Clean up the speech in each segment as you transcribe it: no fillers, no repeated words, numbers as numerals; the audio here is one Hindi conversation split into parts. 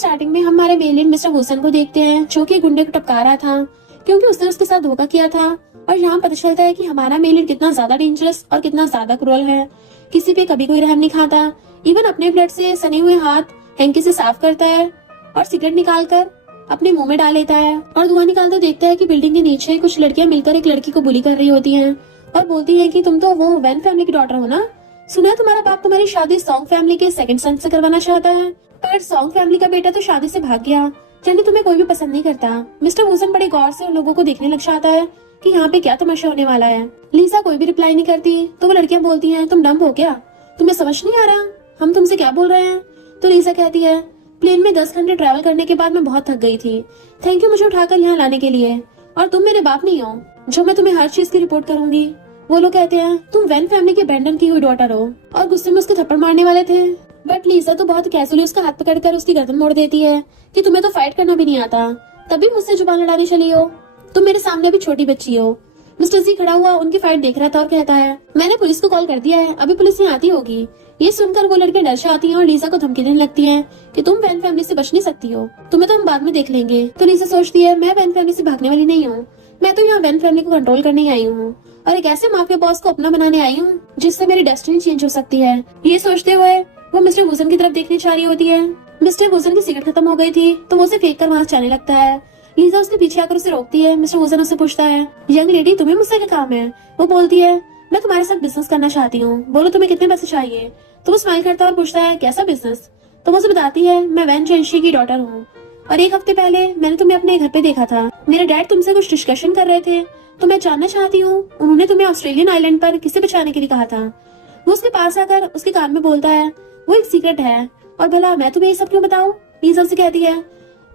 स्टार्टिंग में हमारे मेलिन मिस्टर वुसन को देखते हैं जो कि गुंडे को टपका रहा था क्योंकि उसने उसके साथ धोखा किया था। और यहाँ पता चलता है कि हमारा मेलिन कितना ज्यादा डेंजरस और कितना ज्यादा क्रूअल है, किसी पे कभी कोई रहम नहीं खाता। इवन अपने ब्लड से सने हुए हाथ हैंकी से साफ करता है और सिगरेट निकाल कर अपने मुंह में डाल लेता है और धुआं निकालते देखता है कि बिल्डिंग के नीचे कुछ लड़कियां मिलकर एक लड़की को बुली कर रही होती हैं और बोलती हैं कि तुम तो वो वैन फैमिली की डॉटर हो ना, सुना है तुम्हारा बाप तुम्हारी शादी सॉन्ग फैमिली के सेकंड सन से करवाना चाहता है, पर सॉन्ग फैमिली का बेटा तो शादी से भाग गया, यानी तुम्हें कोई भी पसंद नहीं करता। मिस्टर वुसन बड़े गौर से उन लोगों को देखने लग जाता है कि यहाँ पे क्या तमाशा होने वाला है। लीसा कोई भी रिप्लाई नहीं करती तो वो लड़कियां बोलती हैं तुम डम्ब हो क्या, तुम्हें समझ नहीं आ रहा हम तुमसे क्या बोल रहे हैं। तो लीसा कहती है प्लेन में 10 घंटे ट्रैवल करने के बाद मैं बहुत थक गई थी, थैंक यू मुझे उठाकर यहाँ लाने के लिए, और तुम मेरे बाप नहीं हो जो मैं तुम्हें हर चीज की रिपोर्ट करूंगी। वो लोग कहते हैं तुम वैन फैमिली की अबैंडन की हुई डॉटर हो, और गुस्से में उसके थप्पड़ मारने वाले थे, बट लीसा तो बहुत कैजुअली उसका हाथ पकड़कर उसकी गर्दन मोड़ देती है कि तुम्हें तो फाइट करना भी नहीं आता, तभी मुझसे जुबान लड़ाने चली हो, तुम मेरे सामने अभी छोटी बच्ची हो। मिस्टर जी खड़ा हुआ उनकी फाइट देख रहा था और कहता है मैंने पुलिस को कॉल कर दिया है, अभी पुलिस यहाँ आती होगी। ये सुनकर वो लड़कियां डर से आती हैं और लीसा को धमकी देने लगती हैं कि तुम वैन फैमिली से बच नहीं सकती हो, तुम्हें तो हम बाद में देख लेंगे। तो लीसा सोचती है मैं वैन फैमिली से भागने वाली नहीं हूँ, मैं तो यहाँ वैन फैमिली को कंट्रोल करने ही आई हूँ और एक ऐसे माफिया बॉस को अपना बनाने आई हूँ जिससे मेरी डेस्टिनी चेंज हो सकती है। ये सोचते हुए वो मिस्टर वुसन की तरफ देखने जा रही होती है। मिस्टर वुसन की सिगरेट खत्म हो गई थी तो वो उसे फेंक कर वहाँ जाने लगता है। लीजा उसके पीछे आकर उसे रोकती है। मिस्टर वुसन उससे पूछता है यंग लेडी तुम्हें मुझसे क्या काम है। वो बोलती है मैं तुम्हारे साथ बिजनेस करना चाहती हूँ, बोलो तुम्हें कितने पैसे चाहिए। तो वो स्माइल करता है और पूछता है कैसा बिजनेस। तो वो उसे बताती है मैं वैन चेंशी की डॉटर हूँ और एक हफ्ते पहले मैंने तुम्हें अपने घर पे देखा था, मेरे डैड तुमसे कुछ डिस्कशन कर रहे थे तो मैं जानना चाहती हूँ उन्होंने तुम्हें ऑस्ट्रेलियन आइलैंड पर किसे बचाने के लिए कहा था। वो उसके पास आकर उसके कान में बोलता है वो एक सीक्रेट है और भला मैं तुम्हें ये सब क्यों बताऊं। लीजा से कहती है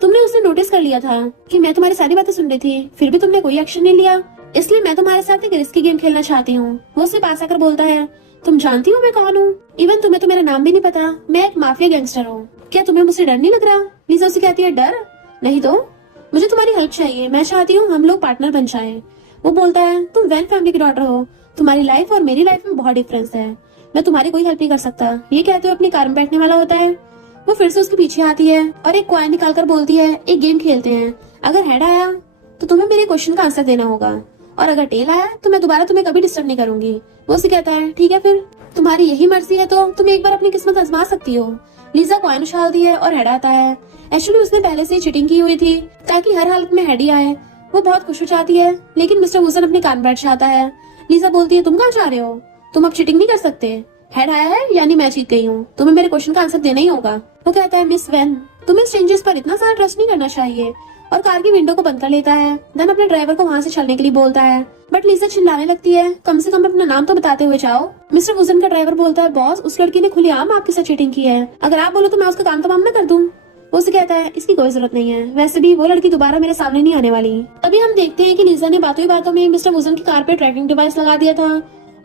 तुमने उसे नोटिस कर लिया था कि मैं तुम्हारी सारी बातें सुन रही थी, फिर भी तुमने कोई एक्शन नहीं लिया, इसलिए मैं तुम्हारे साथ एक रिस्की गेम खेलना चाहती हूँ। वो उसके पास आकर बोलता है तुम जानती हो मैं कौन हूँ, इवन तुम्हें तो मेरा नाम भी नहीं पता, मैं एक माफिया गैंगस्टर हूँ, क्या तुम्हें मुझसे डर नहीं लग रहा। लीजा उसे कहती है डर नहीं तो मुझे तुम्हारी हेल्प चाहिए, मैं चाहती हूँ हम लोग पार्टनर बन जाएं। वो बोलता है तुम वैन फैमिली की डॉटर हो, तुम्हारी लाइफ और मेरी लाइफ में बहुत डिफरेंस है, मैं तुम्हारी कोई हेल्प नहीं कर सकता। ये कहते हुए अपनी कार में बैठने वाला होता है। वो फिर से उसके पीछे आती है और एक कॉइन निकालकर बोलती है एक गेम खेलते हैं, अगर हेड आया तो तुम्हें मेरे क्वेश्चन का आंसर देना होगा और अगर टेल आया तो मैं दोबारा तुम्हें कभी डिस्टर्ब नहीं करूंगी। वो उसे कहता है ठीक है फिर तुम्हारी यही मर्जी है तो तुम एक बार अपनी किस्मत आजमा सकती हो। लीजा कॉइन उछालती है और हेड आता है। एक्चुअली उसने पहले से चीटिंग की हुई थी ताकि हर हालत में हेड ही आए। वो बहुत खुश हो जाती है लेकिन मिस्टर वुसन अपने कान बैठ जाता है। लीजा बोलती है तुम कहाँ जा रहे हो, तुम अब चीटिंग नहीं कर सकते, हेड आया है यानी मैं जीत गई हूँ, तुम्हें मेरे क्वेश्चन का आंसर देना ही होगा। वो कहता है मिस वैन तुम्हें स्ट्रेंजर्स पर इतना सारा ट्रस्ट नहीं करना चाहिए और कार की विंडो को बंद कर लेता है। देन अपने ड्राइवर को वहाँ से चलने के लिए बोलता है बट लीजा चिल्लाने लगती है कम से कम अपना नाम तो बताते हुए जाओ। मिस्टर वुसन का ड्राइवर बोलता है बॉस उस लड़की ने खुलेआम आपके साथ चीटिंग की है, अगर आप बोलो तो मैं उसका काम तमाम ना कर दूं। वो उसे कहता है इसकी कोई जरूरत नहीं है, वैसे भी वो लड़की दोबारा मेरे सामने नहीं आने वाली। अभी हम देखते हैं कि लीजा ने बातों ही बातों में मिस्टर वुसन की कार पे ट्रैकिंग डिवाइस लगा दिया था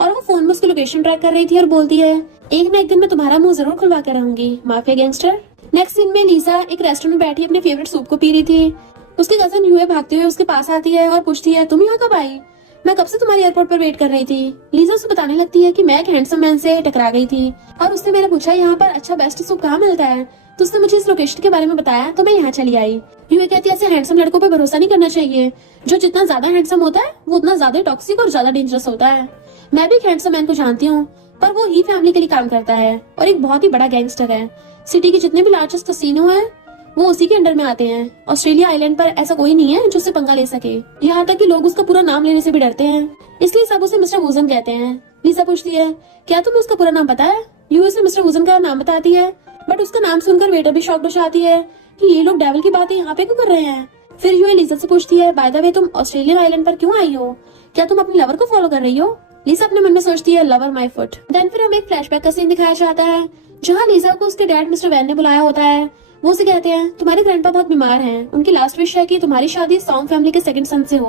और वो फोन में उसकी लोकेशन ट्रैक कर रही थी और बोलती है एक न एक दिन मैं तुम्हारा मुंह जरूर खुलवा कर रहूंगी माफिया गैंगस्टर। नेक्स्ट सीन में लीजा एक रेस्टोरेंट में बैठी अपने फेवरेट सूप को पी रही थी। उसकी कजन यूए भागते हुए उसके पास आती है और पूछती है तुम यहाँ कब आई, मैं कब से तुम्हारी एयरपोर्ट पर वेट कर रही थी। लीजा उसे बताने लगती है कि मैं एक हैंडसम मैन से टकरा गई थी और उसने मैंने पूछा यहाँ पर अच्छा बेस्ट सूप कहाँ मिलता है, तो उसने मुझे इस लोकेशन के बारे में बताया तो मैं यहाँ चली आई। यूए कहती है ऐसे हैंडसम लड़कों पे भरोसा नहीं करना चाहिए, जो जितना ज्यादा हैंडसम होता है वो उतना ज्यादा टॉक्सिक और ज्यादा डेंजरस होता है। मैं भी एक हैंडसम मैन को जानती हूँ पर वो ही फैमिली के लिए काम करता है और एक बहुत ही बड़ा गैंगस्टर है। सिटी के जितने भी लार्जेस्ट कसीनो हैं वो उसी के अंडर में आते हैं। ऑस्ट्रेलिया आइलैंड पर ऐसा कोई नहीं है जो उससे पंगा ले सके, यहाँ तक कि लोग उसका पूरा नाम लेने से भी डरते हैं, इसलिए सब उसे मिस्टर वुसन कहते हैं। लीजा पूछती है क्या तुम्हें उसका पूरा नाम पता है। यूएस से मिस्टर वुसन का नाम बताती है बट उसका नाम सुनकर वेटर भी शॉक्ड हो जाती है कि ये लोग डेविल की बातें यहाँ पे क्यों कर रहे हैं। फिर यूए लीजा से पूछती है बाय द वे तुम ऑस्ट्रेलियन आइलैंड पर क्यों आई हो, क्या तुम अपने लवर को फॉलो कर रही हो। लीजा अपने मन में सोचती है लवर माय फुट। देन फिर हमें एक फ्लैशबैक का सीन दिखाया जाता है जहाँ लीजा को उसके डैड मिस्टर वैन ने बुलाया होता है। वो उसे कहते हैं तुम्हारे ग्रैंडपा बहुत बीमार हैं, उनकी लास्ट विश है कि तुम्हारी शादी सॉन्ग फैमिली के सेकंड सन से हो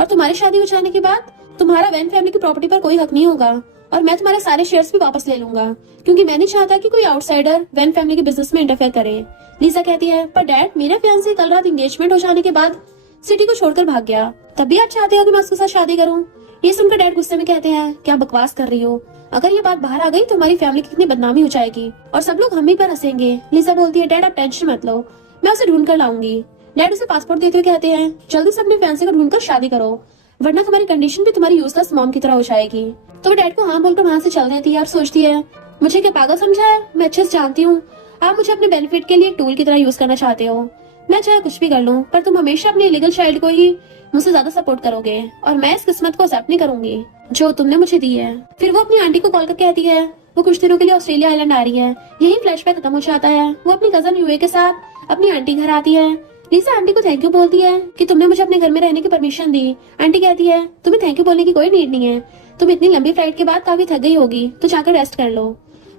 और तुम्हारी शादी हो जाने के बाद तुम्हारा वैन फैमिली की प्रॉपर्टी पर कोई हक नहीं होगा और मैं तुम्हारे सारे शेयर्स भी वापस ले लूंगा क्योंकि मैं नहीं चाहता कि कोई आउटसाइडर वैन फैमिली के बिजनेस में इंटरफेयर करे। लीजा कहती है पर डैड मेरा फियांसे कल रात एंगेजमेंट हो जाने के बाद सिटी को छोड़कर भाग गया, तभी आप चाहते हो कि मैं उसके साथ शादी करूं। ये सुनकर डैड गुस्से में कहते हैं क्या बकवास कर रही हो, अगर ये बात बाहर आ गई तो हमारी फैमिली की कितनी बदनामी हो जाएगी और सब लोग हम ही पर हंसेंगे। लीजा बोलती है डैड आप टेंशन मत लो, मैं उसे ढूंढ कर लाऊंगी। डैड उसे पासपोर्ट देते हुए कहते हैं, जल्दी से अपने फैंसी को ढूंढकर शादी करो, वरना तुम्हारी कंडीशन भी तुम्हारी यूजलेस मॉम की तरह हो जाएगी। तो वो डैड को हाँ बोलकर वहाँ से चल देती है और सोचती है, मुझे क्या पागल समझा है? मैं अच्छे से जानती हूँ आप मुझे अपने बेनिफिट के लिए एक टूल की तरह यूज करना चाहते हो। मैं चाहे कुछ भी कर लूँ, पर तुम हमेशा अपने लीगल चाइल्ड को ही मुझसे ज्यादा सपोर्ट करोगे, और मैं इस किस्मत को एक्सेप्ट नहीं करूंगी जो तुमने मुझे दी है। फिर वो अपनी आंटी को कॉल कर कहती है वो कुछ दिनों के लिए ऑस्ट्रेलिया आइलैंड आ रही है। यही फ्लैशबैक खत्म हो जाता है। वो अपनी कजन यूए के साथ अपनी आंटी घर आती है। लीसा आंटी को थैंक यू बोलती है कि तुमने मुझे अपने घर में रहने की परमिशन दी। आंटी कहती है, तुम्हें थैंक यू बोलने की कोई नीड नहीं है, तुम इतनी लंबी फ्लाइट के बाद काफी थक गई होगी, तो जाकर रेस्ट कर लो।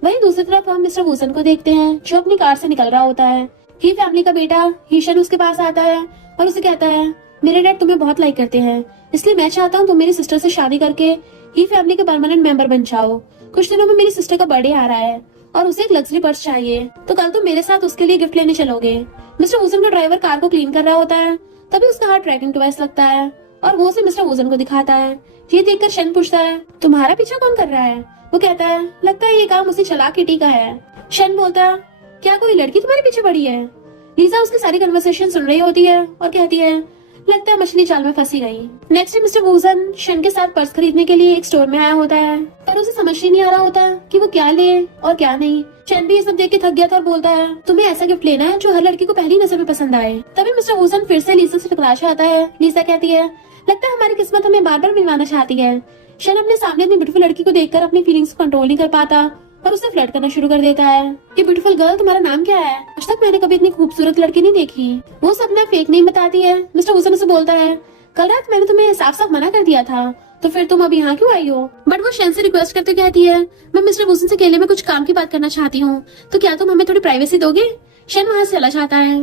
वहीं दूसरी तरफ हम मिस्टर वूसन को देखते हैं, जो अपनी कार से निकल रहा होता है। ही फैमिली का बेटा हीशन उसके पास आता है और उसे कहता है, मेरे डैड तुम्हें बहुत लाइक करते हैं, इसलिए मैं चाहता हूँ तुम मेरी सिस्टर से शादी करके ही फैमिली के परमानेंट मेंबर बन जाओ। कुछ दिनों में मेरी सिस्टर का बर्थडे आ रहा है और उसे एक लग्जरी पर्स चाहिए, तो कल तुम मेरे साथ उसके लिए गिफ्ट लेने चलोगे। मिस्टर वूसन का ड्राइवर कार को क्लीन कर रहा होता है, तभी उसका हाथ ट्रैकिंग डिवाइस लगता है और वो उसे मिस्टर वूसन को दिखाता है। ये देखकर शन पूछता है, तुम्हारा पीछा कौन कर रहा है? वो कहता है, लगता है ये काम उसी चालाक किटी का है। शन बोलता है, क्या कोई लड़की तुम्हारे पीछे पड़ी है? लीजा उसकी सारी कन्वर्सेशन सुन रही होती है और कहती है, लगता है मछली जाल में फंसी गई। नेक्स्ट मिस्टर वूसन शन के साथ पर्स खरीदने के लिए एक स्टोर में आया होता है, पर उसे समझ ही नहीं आ रहा होता कि वो क्या ले और क्या नहीं। शन भी ये सब देख के थक गया था और बोलता है, तुम्हें ऐसा गिफ्ट लेना है जो हर लड़की को पहली नजर में पसंद आए। तभी मिस्टर वूसन फिर से लीसा से टकरा जाता है। लीसा कहती है, लगता है हमारी किस्मत हमें बार बार मिलवाना चाहती है। शन अपने सामने अपनी ब्यूटीफुल लड़की को देखकर अपनी फीलिंग्स को कंट्रोल नहीं कर पाता और उसे फ्लर्ट करना शुरू कर देता है कि ब्यूटीफुल गर्ल, तुम्हारा नाम क्या है? आज तक मैंने कभी इतनी खूबसूरत लड़की नहीं देखी। वो सपना फेक नहीं बताती है। मिस्टर वूसन उसे बोलता है, कल रात मैंने तुम्हें साफ साफ मना कर दिया था, तो फिर तुम अब यहाँ क्यों आई हो? बट वो शन से रिक्वेस्ट करते कहती है, मैं मिस्टर वूसन से अकेले में कुछ काम की बात करना चाहती हूँ, तो क्या तुम हमें थोड़ी प्राइवेसी दोगे? शन वहाँ से चला जाता है।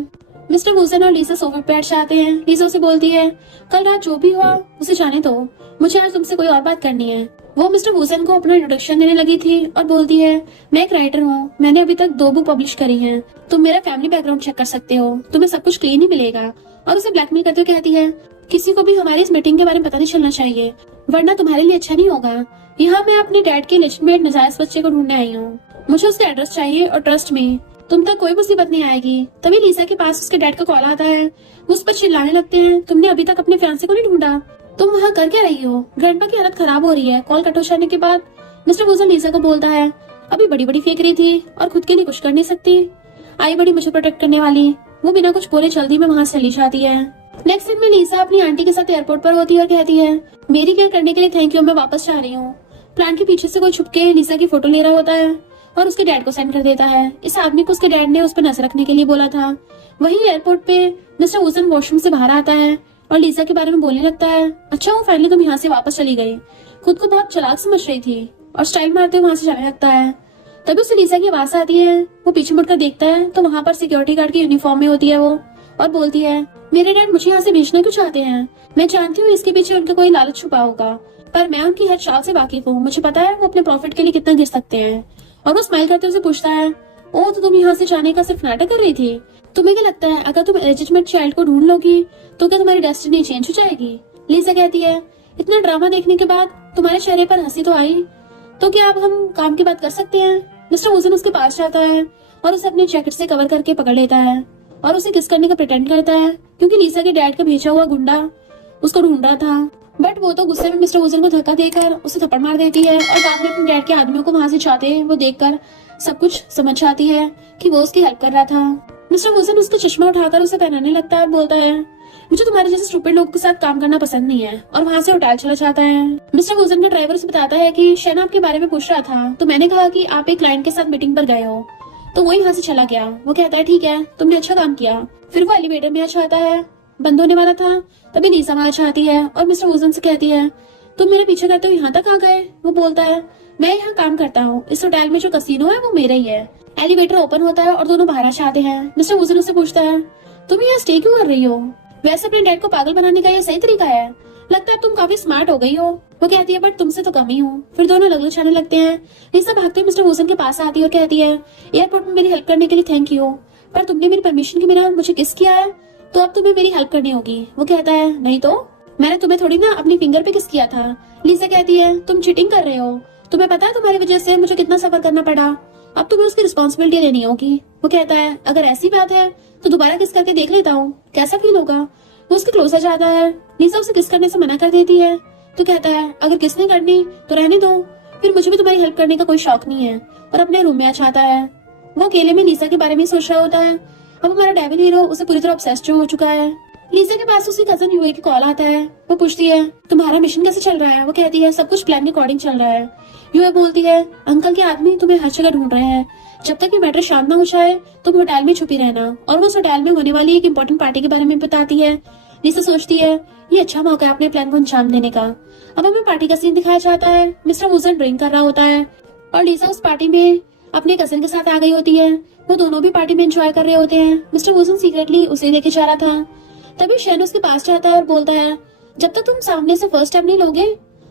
मिस्टर वूसन और लीसा सोफे पे बैठ जाते हैं। लीसा उसे बोलती है, कल रात जो भी हुआ उसे जाने दो, मुझे आज तुमसे कोई और बात करनी है। वो मिस्टर वूसन को अपना इंट्रोडक्शन देने लगी थी और बोलती है, मैं एक राइटर हूँ, मैंने अभी तक 2 बुक पब्लिश करी हैं, तुम मेरा फैमिली बैकग्राउंड चेक कर सकते हो, तुम्हें सब कुछ क्लीन ही मिलेगा। और उसे ब्लैकमेल करते हुए कहती है, किसी को भी हमारी इस मीटिंग के बारे में पता नहीं चलना चाहिए, वरना तुम्हारे लिए अच्छा नहीं होगा। यहाँ मैं अपने डैड के लेजिटिमेट नजायज बच्चे को ढूंढने आई हूँ, मुझे उसका एड्रेस चाहिए और ट्रस्ट में तुम तक कोई मुसीबत नहीं आएगी। तभी लीसा के पास उसके डैड का कॉल आता है। वो उस पर चिल्लाने लगते हैं, तुमने अभी तक अपने फियांसे को नहीं ढूंढा, तुम वहाँ कर क्या रही हो? ग्रैंडपा की हालत खराब हो रही है। कॉल कट हो जाने के बाद मिस्टर वूसन लीसा को बोलता है, अभी बड़ी बड़ी फेंक रही थी और खुद के लिए कुछ कर नहीं सकती, आई बड़ी मुझे प्रोटेक्ट करने वाली। वो बिना कुछ बोले जल्दी में वहाँ से चली जाती है। नेक्स्ट सीन में लीसा अपनी आंटी के साथ एयरपोर्ट पर होती है और कहती है, मेरी केयर करने के लिए थैंक यू, मैं वापस जा रही हूँ। प्लान के पीछे से कोई छुप के लीसा की फोटो ले रहा होता है और उसके डैड को सेंड कर देता है। इस आदमी को उसके डैड ने उस पर नजर रखने के लिए बोला था। वहीं एयरपोर्ट पे मिस्टर वूसन वॉशरूम से बाहर आता है और लीसा के बारे में बोलने लगता है, अच्छा वो फाइनली तुम यहाँ से वापस चली गई, खुद को बहुत चालाक समझ रही थी, और स्टाइल मारते हुए वहाँ से जाने लगता है। तभी उसे लीसा की आवाज आती है। वो पीछे मुड़कर देखता है तो वहाँ पर सिक्योरिटी गार्ड की यूनिफॉर्म में होती है वो, और बोलती है, मेरे डैड मुझे यहाँ से भेजना क्यों चाहते हैं? मैं जानती हूँ इसके पीछे उनका कोई लालच छुपा होगा, पर मैं उनकी हर चाल से वाकिफ हूँ, मुझे पता है वो अपने प्रॉफिट के लिए कितना गिर सकते हैं। और वो स्माइल करते हुए पूछता है, ओ तो तुम यहाँ से जाने का सिर्फ नाटक कर रही थी? तुम्हें क्या लगता है अगर तुम इलेजिटिमेट चाइल्ड को ढूंढ लोगी तो क्या तुम्हारी डेस्टिनी चेंज हो जाएगी? लीसा कहती है, इतना ड्रामा देखने के बाद तुम्हारे चेहरे पर हंसी तो आई, तो क्या अब हम काम की बात कर सकते हैं? मिस्टर वूसन उसके पास जाता है और उसे अपनी जैकेट से कवर करके पकड़ लेता है और उसे किस करने का प्रिटेंड करता है, क्योंकि लीसा के डैड का भेजा हुआ गुंडा उसको ढूंढ रहा था। बट वो तो गुस्से में मिस्टर वूसन को धक्का देकर उसे थप्पड़ मार देती है और बाद में अपने डैड के आदमियों को वहां से जाते वो देखकर सब कुछ समझ जाती है कि वो उसकी हेल्प कर रहा था। मिस्टर वूसन उसका चश्मा उठाकर उसे पहनाने लगता है और बोलता है, मुझे तुम्हारे जैसे स्टूपिड लोगों के साथ काम करना पसंद नहीं है, और वहाँ से होटल चला जाता है। मिस्टर वूसन का ड्राइवर उसे बताता है कि शन आपके बारे में पूछ रहा था, तो मैंने कहा कि आप एक क्लाइंट के साथ मीटिंग पर गए हो, तो वो यहाँ से चला गया। वो कहता है, ठीक है, तुमने अच्छा काम किया। फिर वो एलिवेटर में आ जाता है, बंद होने वाला था, तभी लीसा वहां आती है और मिस्टर वूसन से कहती है, तुम मेरे पीछे करते हुए यहाँ तक आ गए? वो बोलता है, मैं यहाँ काम करता हूँ, इस होटल में जो कसीनो है वो मेरा ही है। एलिवेटर ओपन होता है और दोनों बाहर आ जाते हैं। मिस्टर वूसन उससे पूछता है, तुम यहाँ स्टे क्यों कर रही हो? वैसे अपने डैड को पागल बनाने का ये सही तरीका है? लगता है तुम काफी स्मार्ट हो गई हो। वो कहती है, बट तुमसे तो कम ही हूँ। फिर दोनों लग छाने लगते हैं। लीसा भागते हुए मिस्टर वूसन के पास आती है और कहती है, एयरपोर्ट में मेरी हेल्प करने के लिए थैंक यू, पर तुमने मेरी परमिशन के बिना मुझे किस किया है, तो अब तुम्हें मेरी हेल्प करनी होगी। वो कहता है, नहीं तो मैंने तुम्हें थोड़ी ना अपनी फिंगर पे किस किया था। लीसा कहती है, तुम चीटिंग कर रहे हो, तुम्हें पता है तुम्हारी वजह से मुझे कितना सफर करना पड़ा। अब तुम्हें उसकी रिस्पॉन्सिबिलिटी लेनी होगी। वो कहता है अगर ऐसी बात है तो दोबारा किस करके देख लेता हूँ, कैसा फील होगा। वो उसके क्लोज आ जाता है। लीसा उसे किस करने से मना कर देती है। तो कहता है अगर किस नहीं करनी तो रहने दो, फिर मुझे भी तुम्हारी हेल्प करने का कोई शौक नहीं है, और अपने रूम में आ जाता है। वो अकेले में लीसा के बारे में सोच रहा होता है। अब हमारा डेविल हीरो उसे पूरी तरह ऑब्सेस्ड हो चुका है। लीसा के पास उसकी कजन यूए की कॉल आता है। वो पूछती है तुम्हारा मिशन कैसे चल रहा है। वो कहती है सब कुछ प्लान के अकॉर्डिंग चल रहा है। यूए बोलती है अंकल के आदमी तुम्हें हर जगह ढूंढ रहे हैं, जब तक ये मैटर शांत ना हो जाए तुम होटल में छुपी रहना। और वो उस होटल में होने वाली एक इम्पोर्टेंट पार्टी के बारे में बताती है। लीसा सोचती है ये अच्छा मौका है अपने प्लान को अंजाम देने का। अब हमें पार्टी का सीन दिखाया जाता है। मिस्टर वुसन ड्रिंक कर रहा होता है और लीसा उस पार्टी में अपने कजन के साथ आ गई होती है। वो दोनों भी पार्टी में एंजॉय कर रहे होते हैं। मिस्टर वुसन सीक्रेटली उसे लेके जा रहा था। तभी शैन उसके पास जाता है और बोलता है जब तक तुम सामने से फर्स्ट स्टेप नहीं लोगे